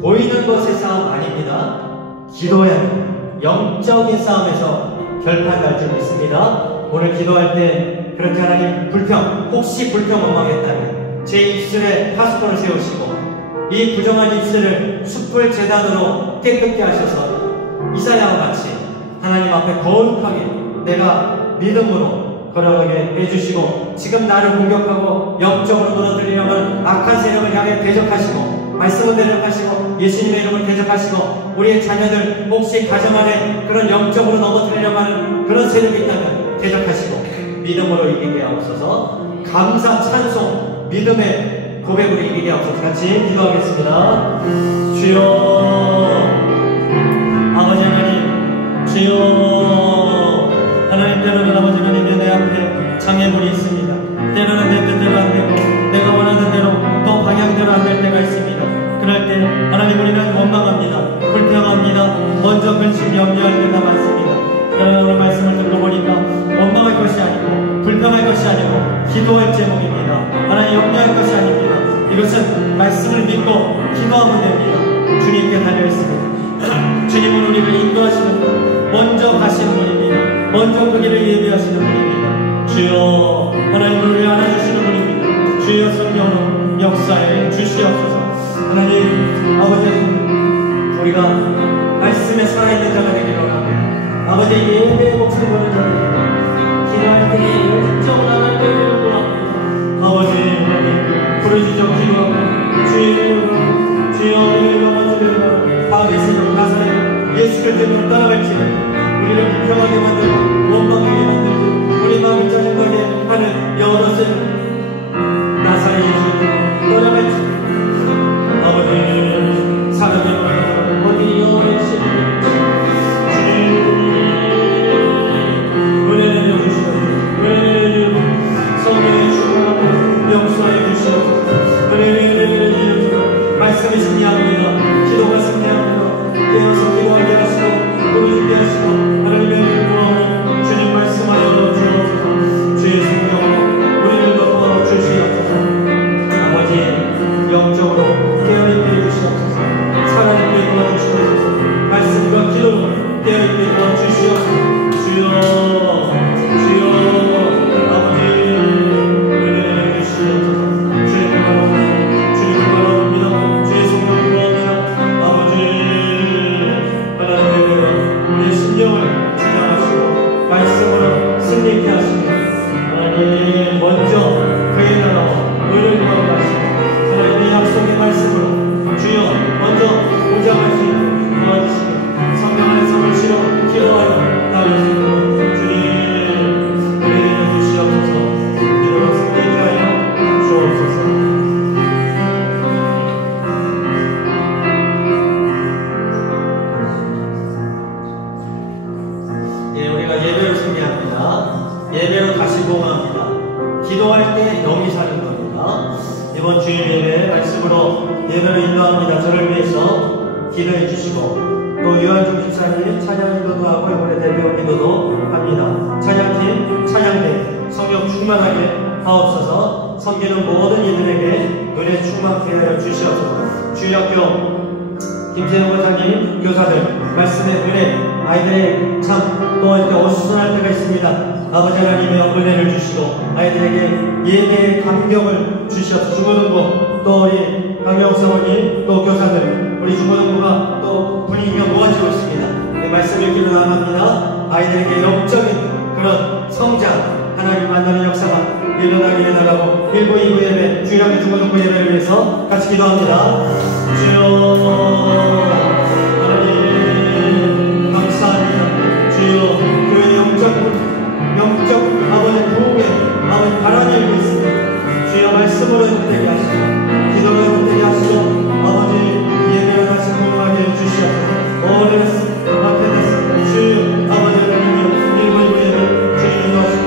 보이는 것의 싸움 아닙니다. 기도의 영적인 싸움에서 결판날 줄 믿습니다. 오늘 기도할 때 그렇게 하나님 불평, 혹시 불평 원망했다면 제 입술에 파수꾼을 세우시고 이 부정한 입술을 숯불 제단으로 깨끗게 하셔서 이사야와 같이 하나님 앞에 거룩하게 내가 믿음으로 걸어가게 해주시고, 지금 나를 공격하고 영적으로 무너뜨리려고 하는 악한 세력을 향해 대적하시고, 말씀을 대적하시고, 예수님의 이름을 대적하시고, 우리의 자녀들 혹시 가정 안에 그런 영적으로 넘어뜨리려고 하는 그런 세력이 있다면 대적하시고 믿음으로 이기게 하옵소서. 감사, 찬송, 믿음의 고백으로 이기게 하옵소서. 같이 기도하겠습니다. 주여, 아버지 하나님, 주여, 하나님, 때로는 아버지 하나님 내 앞에 장애물이 있습니다. 때로는 내 뜻대로 안 되고 내가 원하는 대로 또 방향대로 안 될 때가 있습니다. 그럴 때 하나님, 우리는 원망합니다. 불평합니다. 먼저 근심 염려할 때가 많습니다. 오늘 말씀을 듣고 보니까 원망할 것이 아니고 불평할 것이 아니고 기도할 제목입니다. 하나님, 염려할 것이 아닙니다. 이것은 말씀을 믿고 기도하면 됩니다. 주님께 달려있습니다. 주님은 우리를 인도하시는 분, 먼저 가시는 분입니다. 먼저 그 길을 예비하시는 분입니다. 주여, 하나님을 우리 안아주시는 분입니다. 주여, 성령으로 역사에 주시옵소서. 하나님, 아버지, 우리가 말씀에 살아있는 자가 되기를 원합니다. 아버지, 예배의 목숨을 보는 자가 되기를, 기도할 때에 열정을 나갈 때를 원합니다. 아버지, 하나님, 부르짖어 기도하고 주의 이름으로, 주여, 우리를 넘어지려고 밤의 새벽 가사에 예수 그리스도를 따라갈지는 우리를 불평하게 만들고 원망하게 만들고 우리 마음을 짜증나게 하는 여러 세력 나사렛 예수님으로 떠나갈지, 아버지, 사랑의 마음 어디 여러 세력 은혜 내려주시옵소서. 은혜 내려주시옵소서. 성령의 충만함을 역사해 주시옵소서. 은혜 내려주시옵소서. 말씀이 승리합니다. 소원합니다. 기도할 때 영이 사는 겁니다. 이번 주일 예배 말씀으로 예배를 인도합니다. 저를 위해서 기도해 주시고 또 유한중 집사님 찬양 기도도 하고 이번에 대표 기도도 합니다. 찬양팀 찬양대 성령 충만하게 하옵소서. 섬기는 모든 이들에게 은혜 충만케 하여 주시옵소서. 주일학교 김세영 원장님 교사들 말씀의 은혜 아이들의 참 또 이렇게 어수선할 때가 있습니다. 아버지 하나님의 은혜를 주시고 아이들에게 예배의 감격을 주시옵소서. 중고등부 또 우리 강명 사모님 또 교사들 우리 중고등부가 또 분위기가 모아지고 있습니다. 말씀 읽기를 나갑니다. 아이들에게 영적인 그런 성장 하나님 만나는 역사가 일어나게 해달라고 1부 2부 예배 주일학교 중고등부 예배를 위해서 같이 기도합니다. 주여 하나님 감사합니다. 주여 교회 영적 아버지 부흥에 아버지 바람이 일고 있습니다. 주여 말씀으로 되게 하시고 기도로 되게 하시고 아버지 예배를 다시 공헌하게 해주시옵소서. 오늘 앞에 됐습니다. 주여 아버지 하나님이여 1부 2부 예배 주님 인도하시고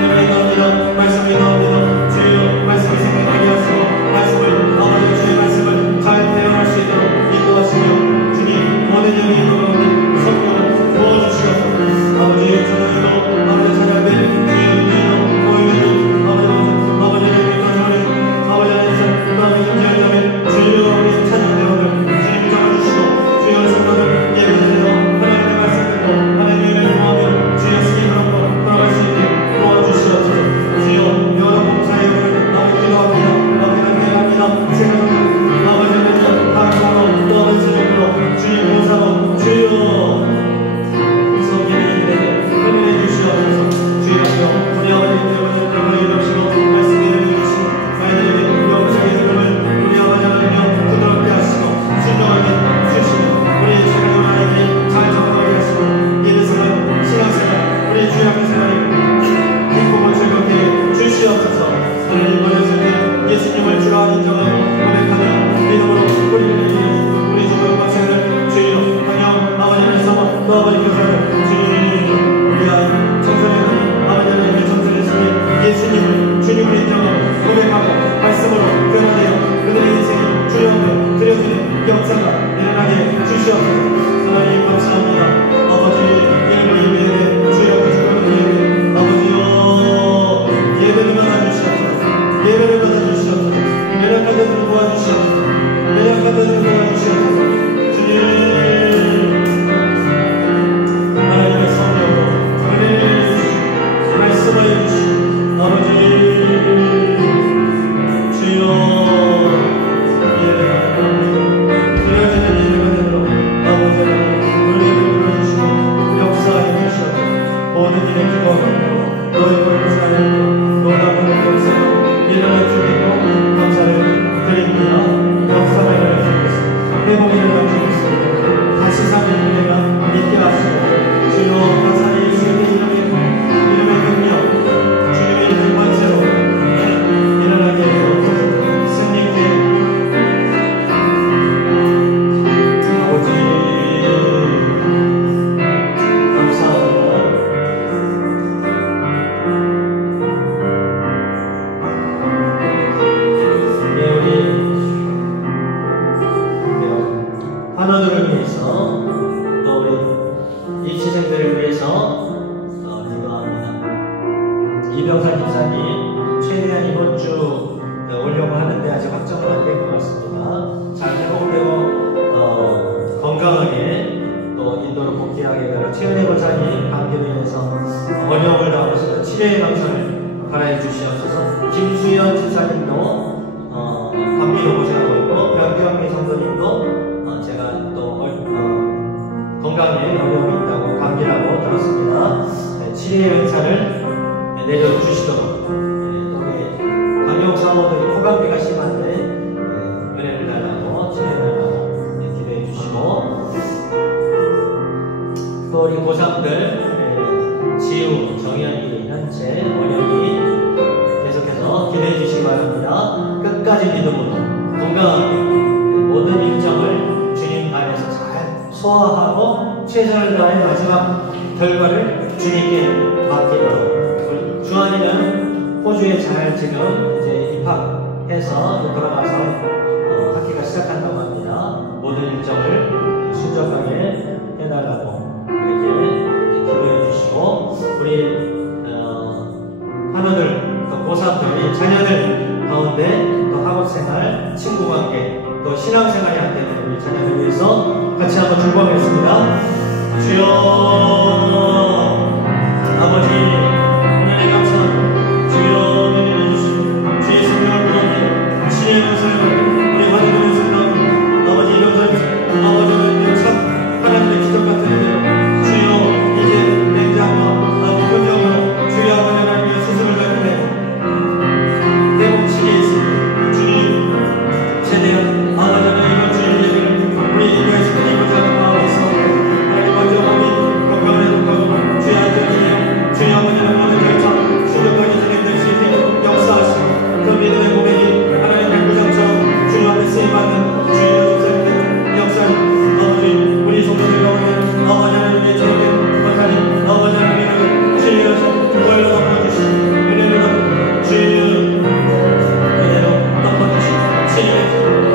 예배 인도합니다. 말씀 인도합니다. 주여 말씀을 생각하게 하시고 말씀을 아버지 주의 말씀을 잘 대응할 수 있도록 인도하시며 주님 모든 영이 돌아오는 성공을 도와주시옵소서. 아버지 찬양도 아버지 찬양대 주여 보이는 아버지 주여 우리 찬양대원을 주님 잡아주시고 주여 성도들 예배드려 하나님의 말씀 듣고 하나님의 은혜를 구하며 주여 스님으로 돌아갈 수 있게 도와주시옵소서. 주여 여러 봉사의 은혜를 아버지 기도합니다. 아버지 감사합니다. 생각합니다. 아버지 하나님 감사로 또 아버지 스님으로 주님 봉사로 주여 성기는 이들에게 은혜해 주시옵소서. 주여 우리 아버지 때문에 이러시고 말씀을 해주시고 아이들에게 영적인 흐름을 우리 아버지 하나님 부드럽게 하시고 순종하게 주시고 우리의 생활을 하나님이 잘 적응하게 하시고 예배생활 신앙생활 우리 주님의 생활이 기쁨을 즐겁게 주시옵소서. 하나님 어렸을 때 예수님을 주라 인정하고 고백하며 믿음으로 우리 주님 박생을 주여 강영 아버지의 성원 또 아버지 교사를 주님 우리 아이 청소년 아버지 하나님의 청소년의 예수님을 주님을 인정하고 고백하고 말씀으로 변화되어 그들의 인생이 주님 앞에 드려지는 역사가 일어나게 주시옵소서. 하나님 감사합니다. 아버지 이름을 예배에 주여 주시는 예배 아버지여 예배를 받아주시옵소서. 예배를 받아주시옵소서. 연약한 자들을 도와주시옵소서. 연약한 자들을 도와주시옵소서. 주님 하나님의 성령으로 은혜를 주시고 말씀을 해주시고 아버지 주여 드려지는 예배가 되도록 아버지 은혜를 불어주시고 역사해 주시옵소서. 모든 일에 기도하고 너의 것을 사랑하고 노담하는 역사로 일어날 줄 믿고 감사를 드립니다. 역사가 일어날 줄 믿습니다. 회복이 일어날 줄 믿습니다. 다시 사는 은혜가 믿게 하시고 주여 가사의 세계 이름의 능력 주님의 그 권세로 일어나게 하옵소서. 승리께 아버지 감사합니다. 우리 환우들을 위해서 또 우리 입시생들을 위해서 기도합니다. 이병산 집사님 최대한 이번 주 오려고 하는데 아직 확정은 안 된 것 같습니다. 잘 회복되고 건강하게 또 인도로 복귀하게 되고 최은혜 권사님 감기로 인해서 어려움을 당하셔서 치료의 감사를 바라해 주시옵소서. 김수현 집사님도 감기로 고생하고 있고 변경미 성도님도 제가 또 건강에 어려움이 있다고 감기라고 들었습니다. 치료의 은사를 내려주시도록 또 우리 강용 사모들이 코감기가 심한데 은혜를 달라고 치료해달라고 기도해 주시고 또 우리 고3들 지우, 정현이, 현재, 원영이 계속해서 기도해 주시기 바랍니다. 끝까지 믿음으로 건강하게 모든 일정을 주님 안에서 잘 소화하고 최선을 다해 마지막 결과를 주님께 맡기도록 주한이는 호주에 잘 지금 이제 입학해서 돌아가서 학기가 시작한다고 합니다. 모든 일정을 순적하게 해달라고 이렇게 기도해 주시고, 우리 하나들 또 고3들이 자녀들 가운데 또 학업생활, 친구관계, 또 신앙생활이 안 되는 우리 자녀들 위해서 같이 한번 축복하겠습니다. 주여 아버지 하나님 감사합니다. 주여 은혜를 주시고 주의 성령을 부어주시고 주의 말씀을 우리 환우들의 생각 아버지 이병선 아버지는 참 하나님의 기적 같은 은혜로 주여 이제 냉장과 금령으로 주의 아버지 하나님의 수술을 받는데 대목치게 있습니다. 주님 최대한 아버지 하나님의 주의 얘기를 우리 인도에서 이루어져 가는 마음에서 하나님 먼저 우리 건강을 회복하고 주의 아들이여 주의 아버지는 모든 절차 순종하게 진행될 수 있게 역사하시고 그 믿음의 고백이 하나님의 구장처럼 주님 앞에 쓰임받는 주의 역사를 역사를 아버지 우리 성도들 가운데 아버지 하나님의 주님의 하나님 아버지 하나님의 주의 구원을 덮어주시고 은혜를 덮어 주의 은혜로 덮어주시고 주의 보내주시고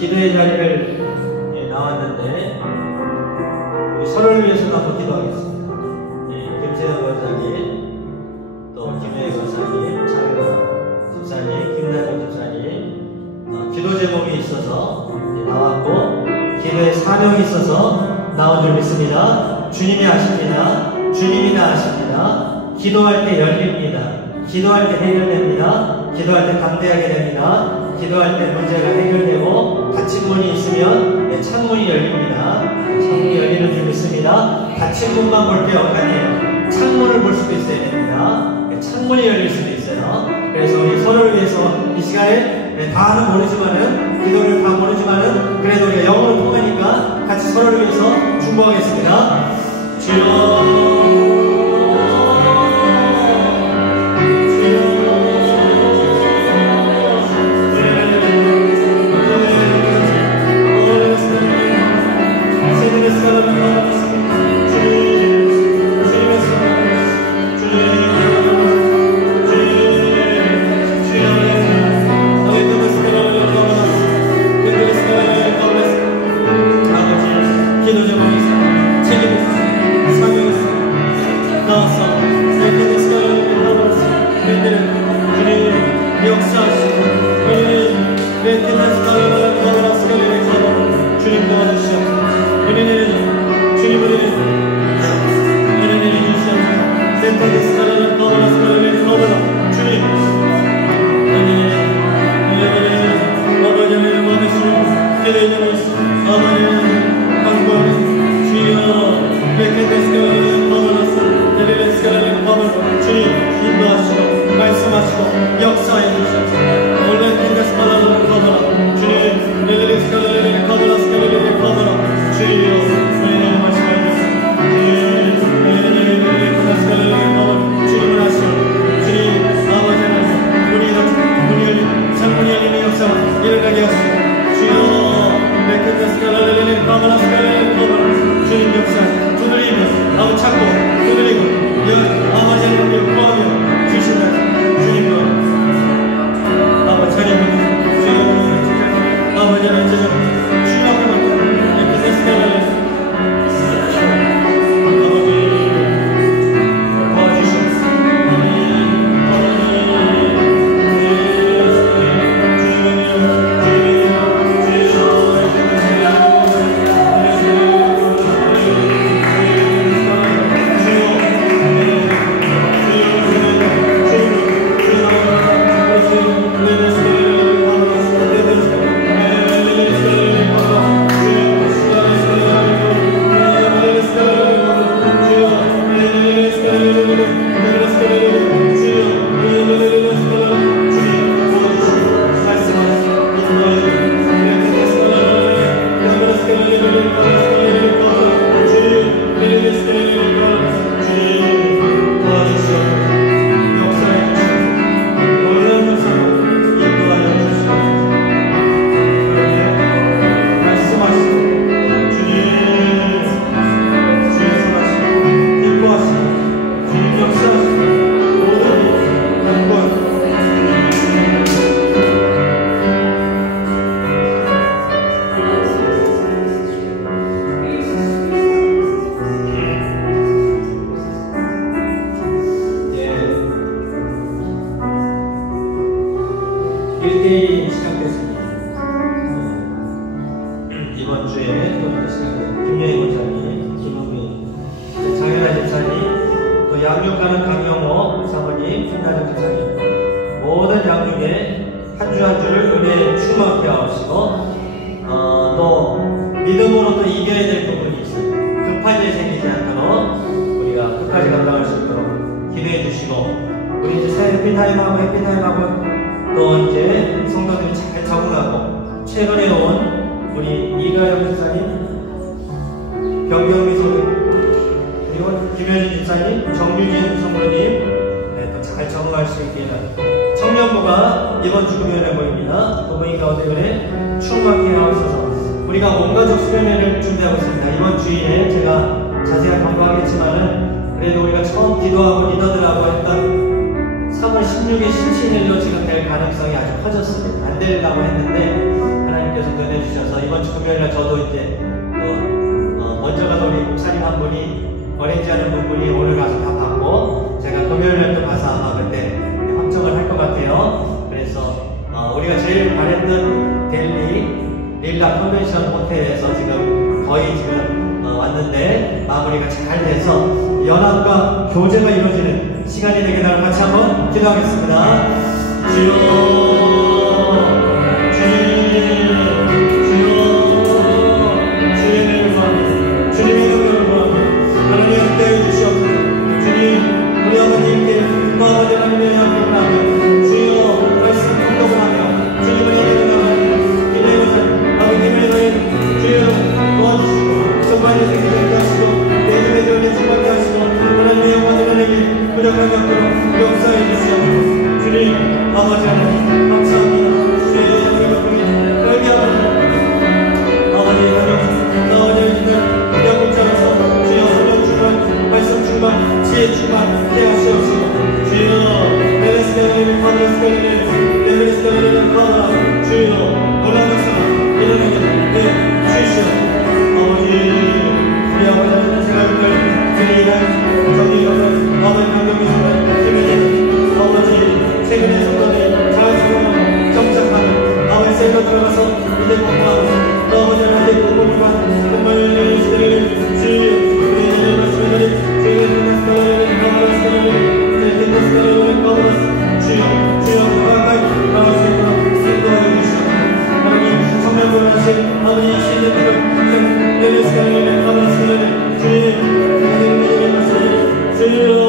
기도의 자리를 나왔는데 우리 서로를 위해서도 한번 기도하겠습니다. 김세현 원사님, 또 김혜희 원사님, 장현 집사님, 김나정 집사님 기도 제목이 있어서 나왔고 기도의 사명이 있어서 나온 줄 믿습니다. 주님이 아십니다. 주님이 다 아십니다. 기도할 때 열립니다. 기도할 때 해결됩니다. 기도할 때 담대하게 됩니다. 기도할 때 문제가 해결되고 닫힌 문이 있으면 창문이 열립니다. 창문이 열리는 줄 믿습니다. 닫힌 문만 볼 게 아니에요. 창문을 볼 수도 있어야 됩니다. 창문이 열릴 수도 있어요. 그래서 우리 서로를 위해서 이 시간에 다는 모르지만은 기도를 다 모르지만은 그래도 우리가 영어로 통하니까 같이 서로를 위해서 중보하겠습니다. 주여 주여 또 양육하는 강영호 사모님, 김나정 집사님, 모든 양육에 한 주 한 주를 은혜에 충만케 하시고, 또 믿음으로 또 이겨야 될 부분이 있어요. 급한 일 생기지 않도록 우리가 끝까지 감당할 수 있도록 기도해 주시고, 우리 이제 새 해피타임하고 또 이제 성도들이 잘 적응하고, 최근에 온 우리 이가영 집사님, 병경미 성도님, 그리고 김효진 집사님, 정유진 성도님, 또 잘 적응할 수 있게 청년부가 이번 주 금요일에 모입니다. 부모님 가운데 은혜 충만케 하옵소서. 우리가 온 가족 수련회를 준비하고 있습니다. 이번 주일에 제가 자세히 강조하겠지만은 그래도 우리가 처음 기도하고 리더들하고 했던 3월 16일 17일로 지금 될 가능성이 아주 커졌습니다. 안 되려고 했는데 하나님께서 은혜 주셔서 이번 주 금요일날 저도 이제 먼저 가서 우리 목사님 한 분이 어레인지하는 분이 오늘 가서 다 받고 제가 금요일날 또 가서 아마 그때 확정을 할 것 같아요. 그래서 우리가 제일 바랬던 릴라 컨벤션 호텔에서 지금 거의 지금 왔는데 마무리가 잘 돼서 연합과 교제가 이루어지는 시간이 되게 날 같이 한번 기도하겠습니다. 주여, 주님의 능력을 구합니다. 하나님 함께해 주시옵소서. 주님, 우리 아버님께 또 아버지 하나님의 양육을 하며 주여 말씀 공동을 하며 주님을 예배하며 기도의 것을 아버님의 너희 주여 도와주시고 정말이 생기게 하시고 내집의 전에 충만케 하시고 하나님의 영광을 은혜에 부족함이 없도록 역사해 주시옵소서. 주님 아버지 하나님 감사합니다. 주여 주여 여기 아버지 영국자로서 주여 성령 충만 말씀 충만 지혜 충만케 하시옵시고 주여 레베스가리를 커버라 주여 놀라운 역사가 일어나게 해주시옵소서. 아버지 우리 아버지 하나님 생활을 드리는 정리가 아버지 강경미소를 김혜진 아버지 최근에 성도들이 잘 적응하고 정착하는 아버지 셀로 들어가서 이제 공부하고 또 아버지 하나님 공부만 정말 시대를 주여 우리의 말씀을 주여 주여 가까이 나올 수 있도록 인도하여 주시옵소서. 하나님 성령을 하신 아버지 신뢰들을 내는 시간을 가만히 주의 하나님의 말씀을 주여